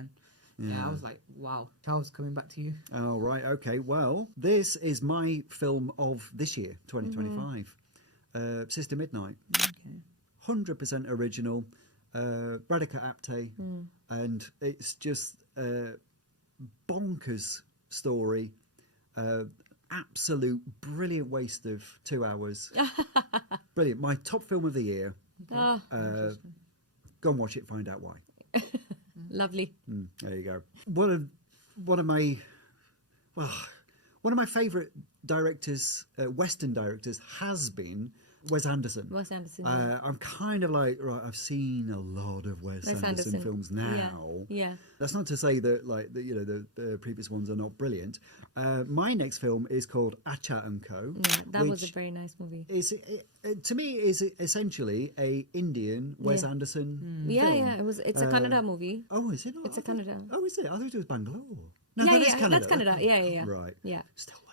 and I was like, wow. Charles, coming back to you. Oh, right, okay. Well, this is my film of this year, 2025. Sister Midnight. 100% original. Radhika Apte. And it's just a bonkers story. Absolute brilliant waste of 2 hours. Brilliant. My top film of the year. Go and watch it, find out why. Lovely. There you go. One of my favourite directors, Western directors, has been Wes Anderson. I'm kind of like, right, I've seen a lot of Wes Anderson films now. That's not to say that the previous ones are not brilliant. My next film is called Acha and Co. Yeah, that was a very nice movie. To me, is essentially a Indian Wes Anderson film. It's a Kannada movie. Oh, is it? It's a Kannada. Oh, is it? I thought it was Bangalore. No, That's Canada. That's Kannada. Yeah. Right. Yeah. Still learning.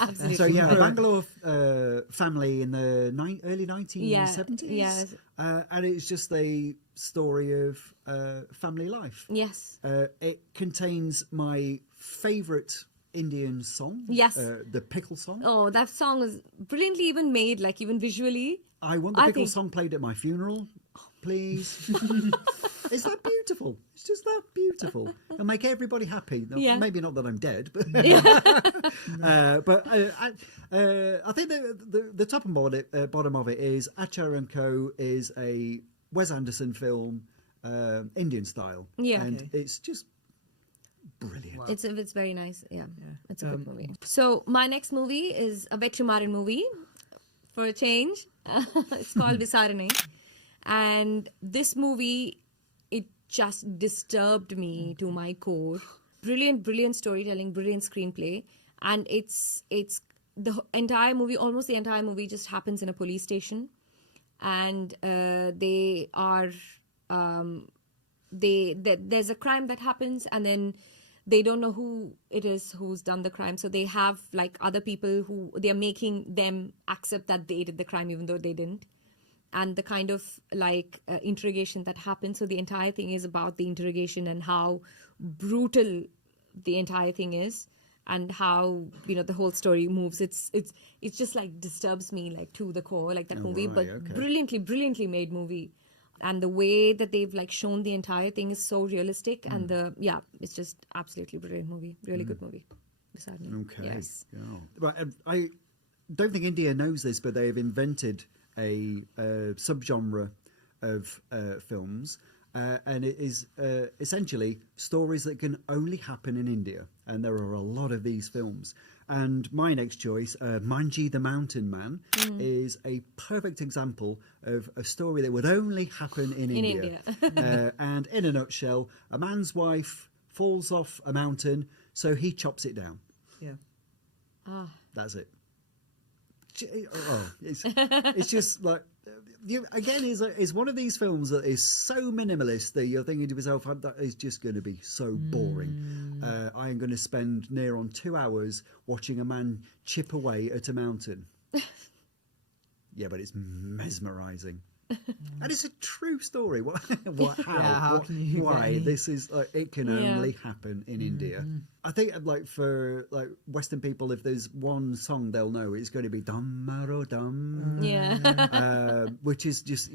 Absolutely. So Bangalore family in the early 1970s. Yes. And it's just a story of family life. Yes. It contains my favourite Indian song. Yes. The pickle song. Oh, that song is brilliantly even made, like even visually. I want the pickle song played at my funeral, please. Is that beautiful? It's just that beautiful. It'll make everybody happy. Yeah. Maybe not that I'm dead, but I think the top and bottom of it is Achar & Co. is a Wes Anderson film, Indian style. Yeah. And it's just brilliant. Wow. It's very nice. Yeah. It's a good movie. So my next movie is a Vetrimaran movie for a change. It's called Visarane. And this movie, it just disturbed me to my core. Brilliant storytelling, brilliant screenplay. And it's the entire movie, almost the entire movie just happens in a police station. And they are, there's a crime that happens, and then they don't know who it is who's done the crime. So they have like other people who they're making them accept that they did the crime even though they didn't. And the kind of like interrogation that happens. So the entire thing is about the interrogation and how brutal the entire thing is, and how, you know, the whole story moves. It's just like disturbs me like to the core, like that movie. Right, But okay. brilliantly made movie. And the way that they've like shown the entire thing is so realistic, and it's just absolutely brilliant movie, really good movie. Visarane. Okay. Yes. Yeah. Right. I don't think India knows this, but they have invented a subgenre of films, and it is essentially stories that can only happen in India. And there are a lot of these films. And my next choice, Manji the Mountain Man, is a perfect example of a story that would only happen in India. And in a nutshell, a man's wife falls off a mountain, so he chops it down. Yeah. That's it. It's just like, again, is one of these films that is so minimalist that you're thinking to yourself, that is just going to be so boring. I am going to spend near on 2 hours watching a man chip away at a mountain. Yeah, but it's mesmerising. And it's a true story. How? Can you Why? This is it can only happen in India. I think like for like Western people, if there's one song they'll know, it's going to be Dum Maro Dum. Which is just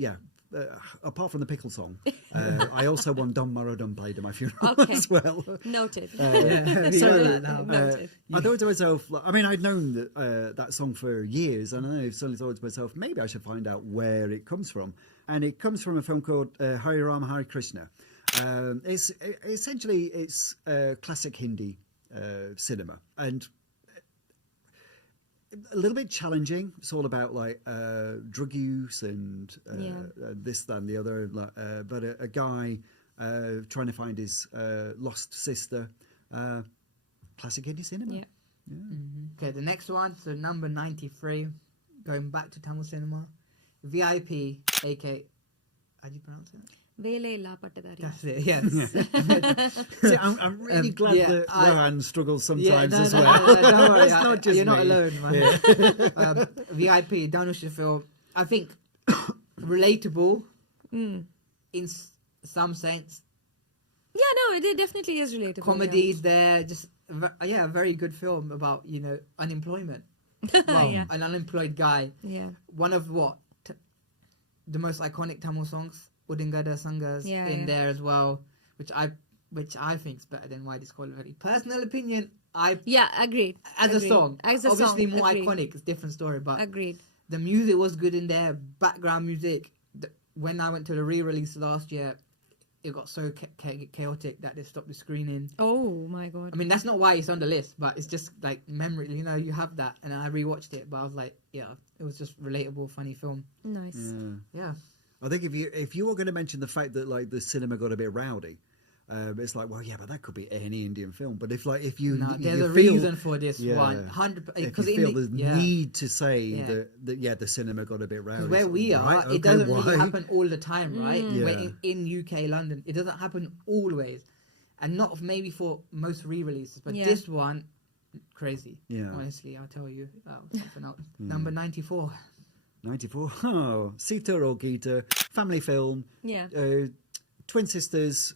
apart from the pickle song, I also want Dum Maro Dum played at my funeral as well. Noted. Noted. I thought to myself, I mean, I'd known that song for years, and I suddenly thought to myself, maybe I should find out where it comes from. And it comes from a film called Hare Rama Hare Krishna. It's essentially classic Hindi cinema, and a little bit challenging. It's all about like drug use and this, that, and the other. But a guy trying to find his lost sister. Classic Hindi cinema. Okay, the next one. So number 93, going back to Tamil cinema, VIP, aka, how do you pronounce it? Vele La Pattadari. That's it. Yes. See, I'm really glad that Rohan struggles sometimes as well. No, don't worry. It's not just You're not me. alone, man. VIP, Dhanush's film. I think relatable in some sense. Yeah, no, it definitely is relatable. Comedies there, just a very good film about unemployment. Well, an unemployed guy. Yeah. One of the most iconic Tamil songs, Udingada Sangas, in there as well, which I think is better than Why Disqualified. Personal opinion, agreed. As a song, As a obviously song, more agreed. iconic, it's a different story, but Agreed. the music was good in there, background music. When I went to the re-release last year, it got so chaotic that they stopped the screening. Oh my god. I mean, that's not why it's on the list, but it's just like memory, you have that. And I rewatched it, but I was like, it was just relatable, funny film. Nice. Yeah. I think if you were going to mention the fact that like the cinema got a bit rowdy, it's like, well, yeah, but that could be any Indian film. But if there's you a feel, reason for this one, 100%. if you feel the need to say that the cinema got a bit rowdy. Where we are, right, it doesn't really why? happen all the time, right? Yeah. Where in UK, London, it doesn't happen always, and not maybe for most re-releases, but this one, crazy. Yeah. Honestly, I'll tell you, that was something else. Number 94. 94. Oh, Sita or Gita, family film. Yeah. Twin sisters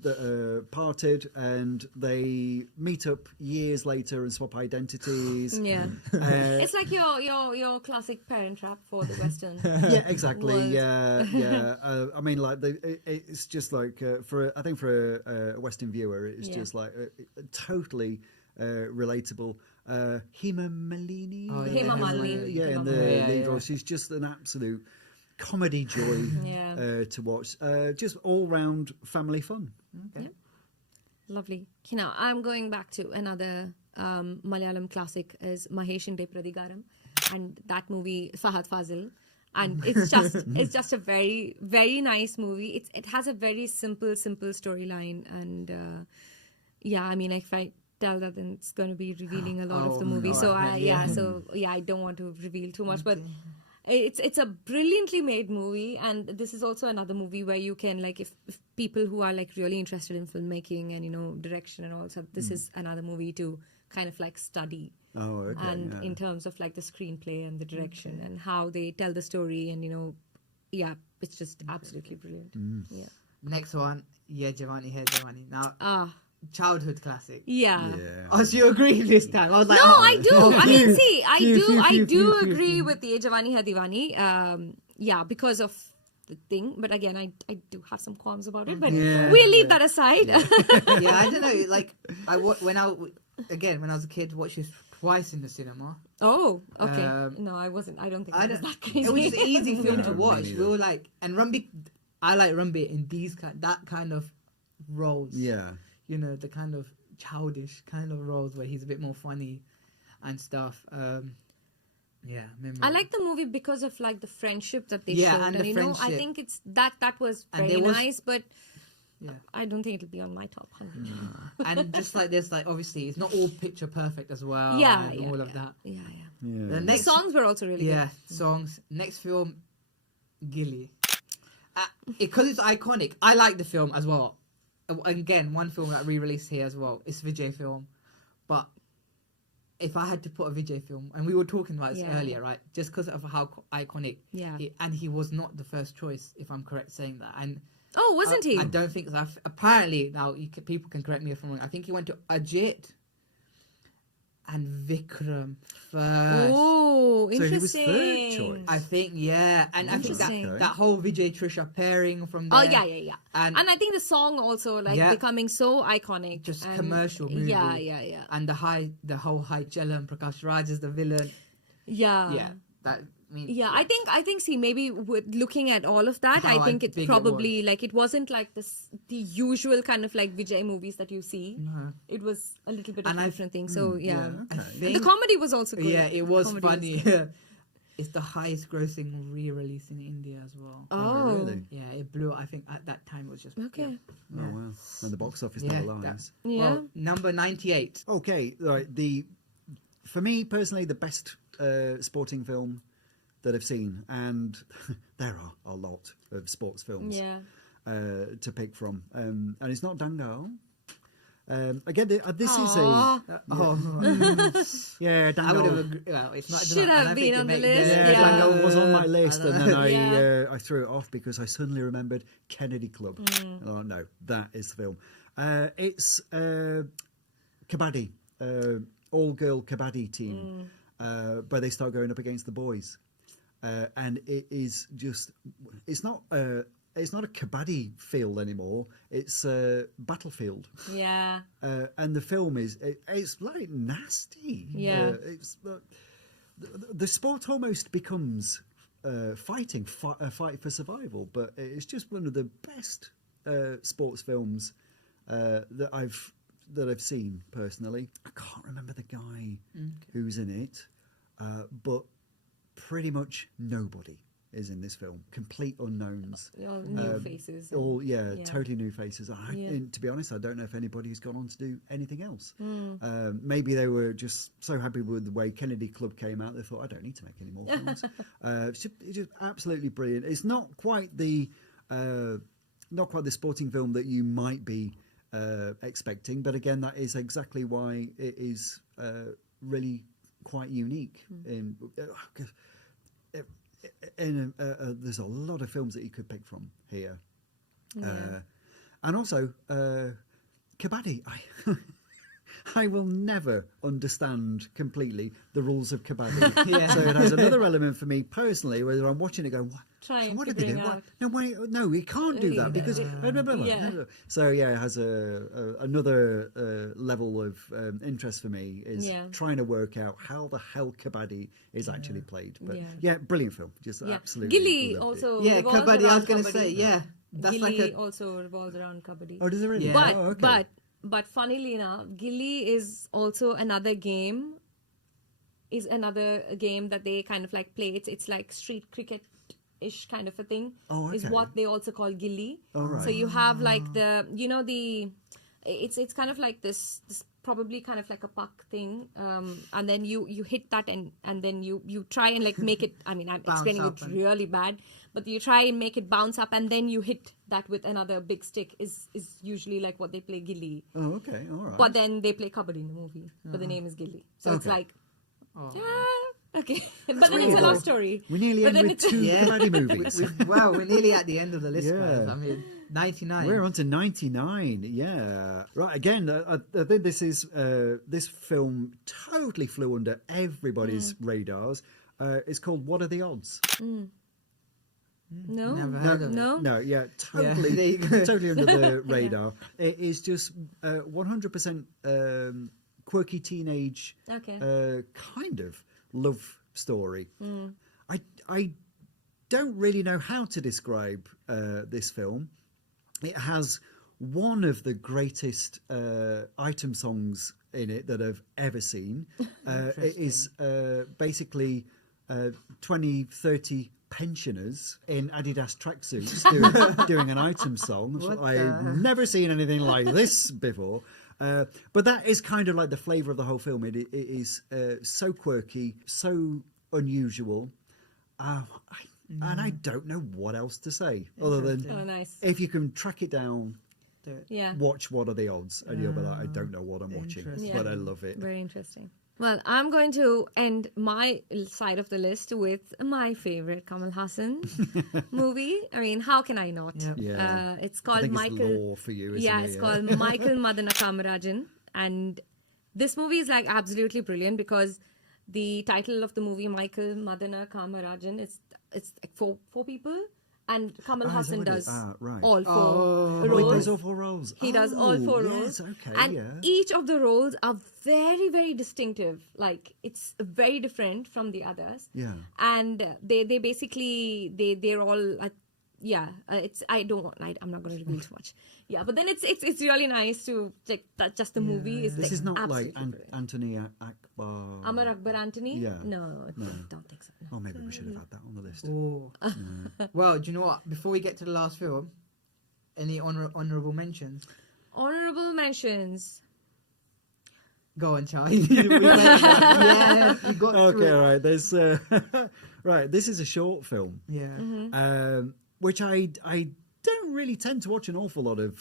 that parted, and they meet up years later and swap identities. Yeah. It's like your classic Parent Trap for the Western. Yeah, exactly. world. Yeah. I mean, like it's just like for a Western viewer, it's just like totally relatable. Hema Malini. Oh, yeah. Hema Malini. Yeah, in the lead role, she's just an absolute comedy joy to watch. Just all round family fun. Okay. Lovely. Now I'm going back to another Malayalam classic is Maheshinte Pradigaram, and that movie Fahad Fazil, and it's just a very, very nice movie. It has a very simple storyline, and I mean, if I tell that, then it's going to be revealing a lot of the movie. no, So yeah. I don't want to reveal too much, but it's a brilliantly made movie, and this is also another movie where you can, like, if people who are like really interested in filmmaking and direction and all, so this is another movie to kind of like study. Oh, okay. And in terms of like the screenplay and the direction and how they tell the story, and it's just absolutely brilliant. Yeah. Next one, Ye Jawani Hai Jawani. Now, childhood classic. Yeah. Oh, so you agree this time? I was like, No, I do. I mean, see, I do Phew. agree with the Ye Jawani Hai Diwani. Because of the thing. But again, I do have some qualms about it. But we'll leave that aside. yeah, I don't know. Like, when I was a kid, watched this twice in the cinema. Oh, okay. No, I wasn't. I don't think it was that crazy. It was just an easy film No, to me watch. neither. We were like, and Rumbi, I like Rumbi in that kind of roles. Yeah. The kind of childish kind of roles where he's a bit more funny and stuff. I like the movie because of like the friendship that they Yeah, showed, and the I friendship. think it's that was And very there was- nice, but Yeah. I don't think it'll be on my top 100. And just like there's like obviously it's not all picture perfect as well. Yeah, and yeah, all of that. Yeah. Yeah. The The next songs were also really yeah songs. Next film, Gilly. Because it's iconic. I like the film as well. Again, one film that re-released here as well. It's Vijay film, but if I had to put a Vijay film, and we were talking about this earlier, right? Just because of how iconic. Yeah. He was not the first choice, if I'm correct saying that. And Oh, wasn't he? I don't think that. Apparently, now people can correct me if I'm wrong. I think he went to Ajit and Vikram first. Oh, So he interesting. was third choice. I think, yeah. And I think Interesting. that whole Vijay Trisha pairing from there. Oh, yeah. And, And I think the song also becoming so iconic. just and commercial movie. Yeah. And the whole High Chelam, Prakash Raj is the villain. Yeah. That, I mean, Yeah, I think. See, maybe with looking at all of that, How I think big it's it probably was. like it wasn't like the usual kind of like Vijay movies that you see. No. It was a little bit of And a I- different thing. So yeah, yeah, okay. I and think, the comedy was also good. yeah, it was Comedy funny. It's the highest grossing re-release in India as well. Oh, really? Yeah, it blew. I think at that time it was just Okay. Oh wow! And the box office Yeah, never that- lies. Yeah. Well, number 98. Okay, right. For me personally, the best sporting film that I've seen, and there are a lot of sports films Yeah. to pick from, and it's not Dangal. Again, this is Aw. yeah, I would have Dangal. agreed. Well, it's not. Should I have don't been think it on the made list, Yeah, yeah. Dangal was on my list, I and don't then know. Yeah. I threw it off because I suddenly remembered Kennedy Club. Oh no, that is the film. It's kabaddi, all-girl kabaddi team, where they start going up against the boys, and it is just—it's not a kabaddi field anymore. It's a battlefield. Yeah. And the film it's like nasty. Yeah. The sport almost becomes a fight for survival, but it's just one of the best sports films that I've seen personally. I can't remember the guy who's in it, but pretty much nobody is in this film. Complete unknowns. All new faces. All Yeah. totally new faces. Yeah. And to be honest, I don't know if anybody's gone on to do anything else. Maybe they were just so happy with the way Kennedy Club came out, they thought, I don't need to make any more films. It's just absolutely brilliant. It's not quite the sporting film that you might be expecting, but again, that is exactly why it is really quite unique. There's a lot of films that you could pick from here. And also, kabaddi. I will never understand completely the rules of kabaddi. Yeah. So it has another element for me personally, where I'm watching it going, what? Try So and what did they do? figuring What? out. No, wait, no, we can't do that because Yeah. So yeah, it has another level of interest for me is Yeah. trying to work out how the hell kabaddi is actually played. But Yeah. yeah, brilliant film, just Yeah. absolutely. Gilly loved it. also Yeah, revolves kabaddi. I was around gonna kabaddi. say, yeah, that's Gilly like a also revolves around kabaddi. Oh, does it really? Yeah. Oh, okay. But funnily enough, Gilly is also another game. Is another game that they kind of like play. It's like street cricket-ish kind of a thing. Oh, Is okay. what they also call Gilly. Oh, right. So you have like it's kind of like this probably kind of like a puck thing, and then you hit that and then you try and like make it. I mean, I'm Bounce explaining up it and- really bad, but you try and make it bounce up and then you hit that with another big stick. Is usually like what they play Gilly. Oh, okay, all right. But then they play kabaddi in the movie, but the name is Gilly. So it's Okay. like, Oh. okay. But then it's a love story. we nearly But end then with it's- two Yeah. kabaddi movies. Wow, we're nearly at the end of the list, Yeah. guys. I mean, 99. We're on to 99. Yeah. Right. Again, I think this is this film totally flew under everybody's radars. It's called What Are the Odds? No, Never heard of it. no. No, yeah, there totally, you go. totally under the radar. It is just 100% quirky teenage Okay. kind of love story. I don't really know how to describe this film. It has one of the greatest item songs in it that I've ever seen. It is basically 20, 30 pensioners in Adidas tracksuits doing an item song. What I've the- never seen anything like this before. But that is kind of like the flavour of the whole film. It is so quirky, so unusual. And I don't know what else to say other than Oh, nice. if you can track it down, Do it. Yeah. watch What Are the Odds, and you'll be like, I don't know what I'm watching, Interesting. but I love it. Very interesting. Well, I'm going to end my side of the list with my favorite Kamal Haasan movie. I mean, how can I not? Yep. Yeah. It's I called think Michael. it's law for you, isn't Yeah, it? it's called Michael Madana Kamarajan, and this movie is like absolutely brilliant because the title of the movie, Michael Madana Kamarajan, it's like four people, and Kamal Ah, is that Haasan what it is? does Ah, right. all four Oh. Oh, he roles. does all four roles. He does all four yes, roles. Okay, And yeah. each of the roles are very, very distinctive. Like, it's very different from the others. Yeah. And they basically, they're all, it's, I'm not going to reveal too much. Yeah, but then it's really nice to check that just the movie is This like is not like absolutely brilliant. Anthony Akbar. Amar Akbar Anthony? Yeah. No, don't think so. Oh, maybe we should have had that on the list. Oh. Well, do you know what? Before we get to the last film, any honorable mentions? Honorable mentions. Go on, Charlie. Yeah, we got Okay, to it. all right. There's right. This is a short film, Yeah. which I don't really tend to watch an awful lot of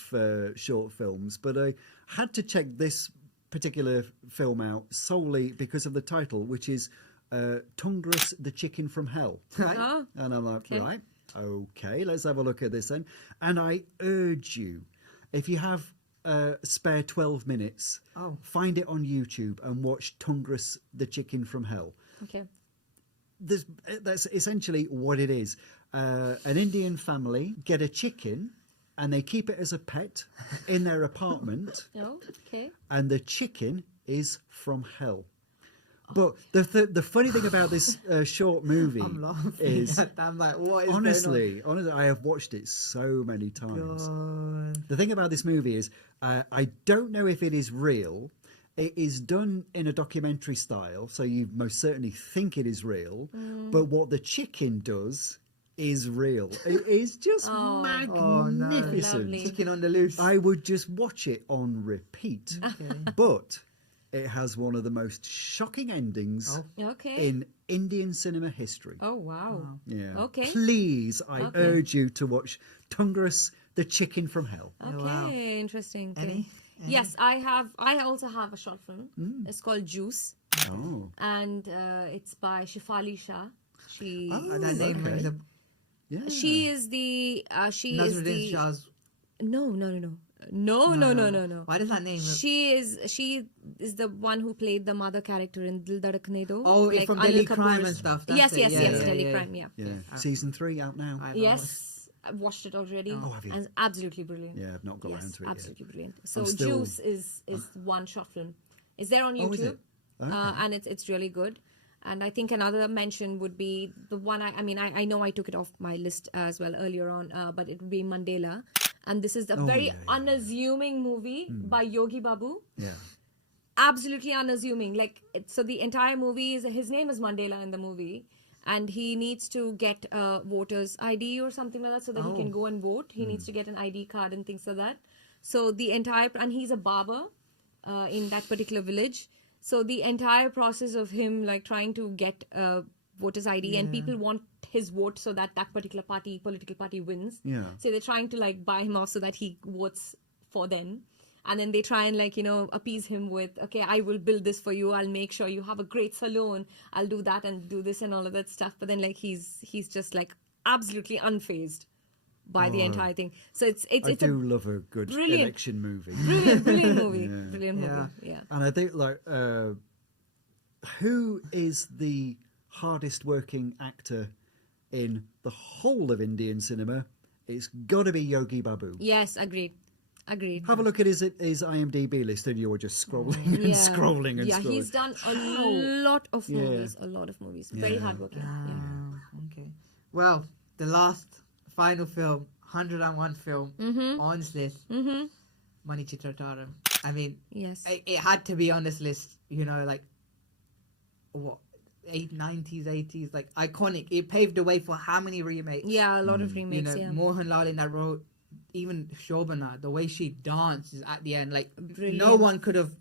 short films, but I had to check this particular film out solely because of the title, which is Tungras the Chicken from Hell. Right. Oh, And I'm like, Okay. right, okay, let's have a look at this then. And I urge you, if you have spare 12 minutes, Oh. find it on YouTube and watch Tungras the Chicken from Hell. okay. That's essentially what it is. An Indian family get a chicken and they keep it as a pet in their apartment, Oh, okay. and the chicken is from hell. But the funny thing about this short movie I'm laughing. is, I'm like, what is honestly, I have watched it so many going times. on? The thing about this movie is, I don't know if it is real. It is done in a documentary style, so you most certainly think it is real. But what the chicken does is real. It is just Oh, magnificent. Lovely. Chicken on the loose. I would just watch it on repeat. Okay. But it has one of the most shocking endings Okay. in Indian cinema history. Oh, wow. Yeah. Okay. Please, I Okay. urge you to watch Tungras the Chicken from Hell. Okay, wow. interesting. Okay. Any? Yes, I also have a short film. It's called Juice, Oh. and it's by Shifali Shah. She Oh, That name okay. rings a Yeah. she is the Nazruddin Shah's No. Why does that name? She is the one who played the mother character in Dil Dhadkne Do. Oh, it's from Delhi Crime and Kapoor's- stuff. Yes, That's it. yes, Yeah, yes, yeah, Delhi yeah. Crime. Yeah. Yeah. Season 3 out now. I haven't Yes, I've watched it already. Oh, have you? And it's absolutely brilliant. Yeah, I've not got Yes, around to it absolutely brilliant. So I'm still- Juice is one short film. It's there on Oh, is YouTube, it? Okay. and it's really good. And I think another mention would be the one. I know I took it off my list as well earlier on, but it would be Mandela. And this is a very yeah. unassuming movie by Yogi Babu. Yeah. Absolutely unassuming. So the entire movie is his name is Mandela in the movie, and he needs to get a voter's ID or something like that so that he can go and vote. He needs to get an ID card and things like that. So the entire and he's a barber in that particular village. So the entire process of him trying to get a voter's ID and people want his vote so that particular political party wins. Yeah. So they're trying to buy him off so that he votes for them. And then they try and appease him with, okay, I will build this for you. I'll make sure you have a great salon. I'll do that and do this and all of that stuff. But then he's just absolutely unfazed by the entire thing. So it's I do love a good brilliant- election movie. brilliant movie. Brilliant movie. Yeah. And I think who is the hardest working actor in the whole of Indian cinema? It's got to be Yogi Babu. Yes, agreed. Have a look at his IMDb list, and you're just scrolling and scrolling and Yeah, scrolling. he's done a lot of movies. A lot of movies. Very hardworking. Yeah. Okay. Well, the final film, 101 film on this list, Mani Chitratara. I mean, Yes. it had to be on this list. What? 90s, 80s, iconic. It paved the way for how many remakes? Yeah, a lot of remakes. Yeah. Mohanlal in that role, even Shobana, the way she dances at the end, Brilliant. no one could have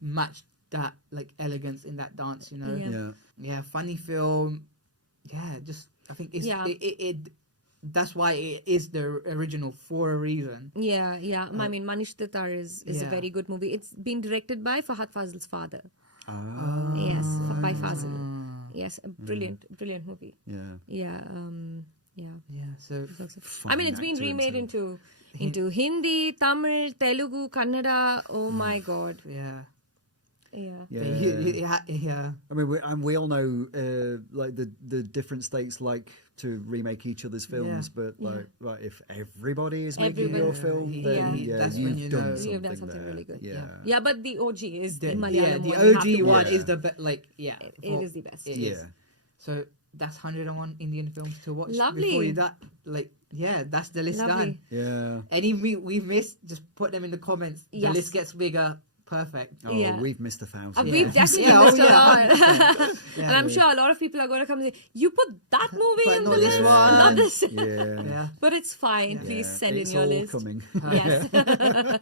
matched that elegance in that dance. Yeah. Yeah, funny film. Yeah, just I think it's it that's why it is the original for a reason. Yeah. I mean, Manish Tatar is a Yeah. very good movie. It's been directed by Fahad Fazil's father. Ah, Yes, by Fazil. Yes, a brilliant movie. yeah. Yeah. Yeah. Yeah, so I mean, it's been remade into Hindi, Tamil, Telugu, Kannada. Oh my God. yeah. Yeah. Yeah. I mean, we all know the different states like to remake each other's films, but if everybody is making your film, then that's when you've you know done something You've done something there. really good. Yeah. Yeah, but the OG is The in Malayalam. the one. You have OG to one watch is the best. It is the best. It Yeah. is. So that's 101 Indian films to watch. Lovely. Before you that's the list Lovely. done. Yeah. Any we've missed, just put them in the comments. The Yes. list gets bigger. Perfect. Oh, Yeah. we've missed 1,000. We've definitely Yeah, missed a yeah. lot. Yeah. And I'm sure a lot of people are going to come and say, you put that movie But in the not this list, one." not this. Yeah. Yeah. But it's fine. Please send It's in your all list. coming. Yes.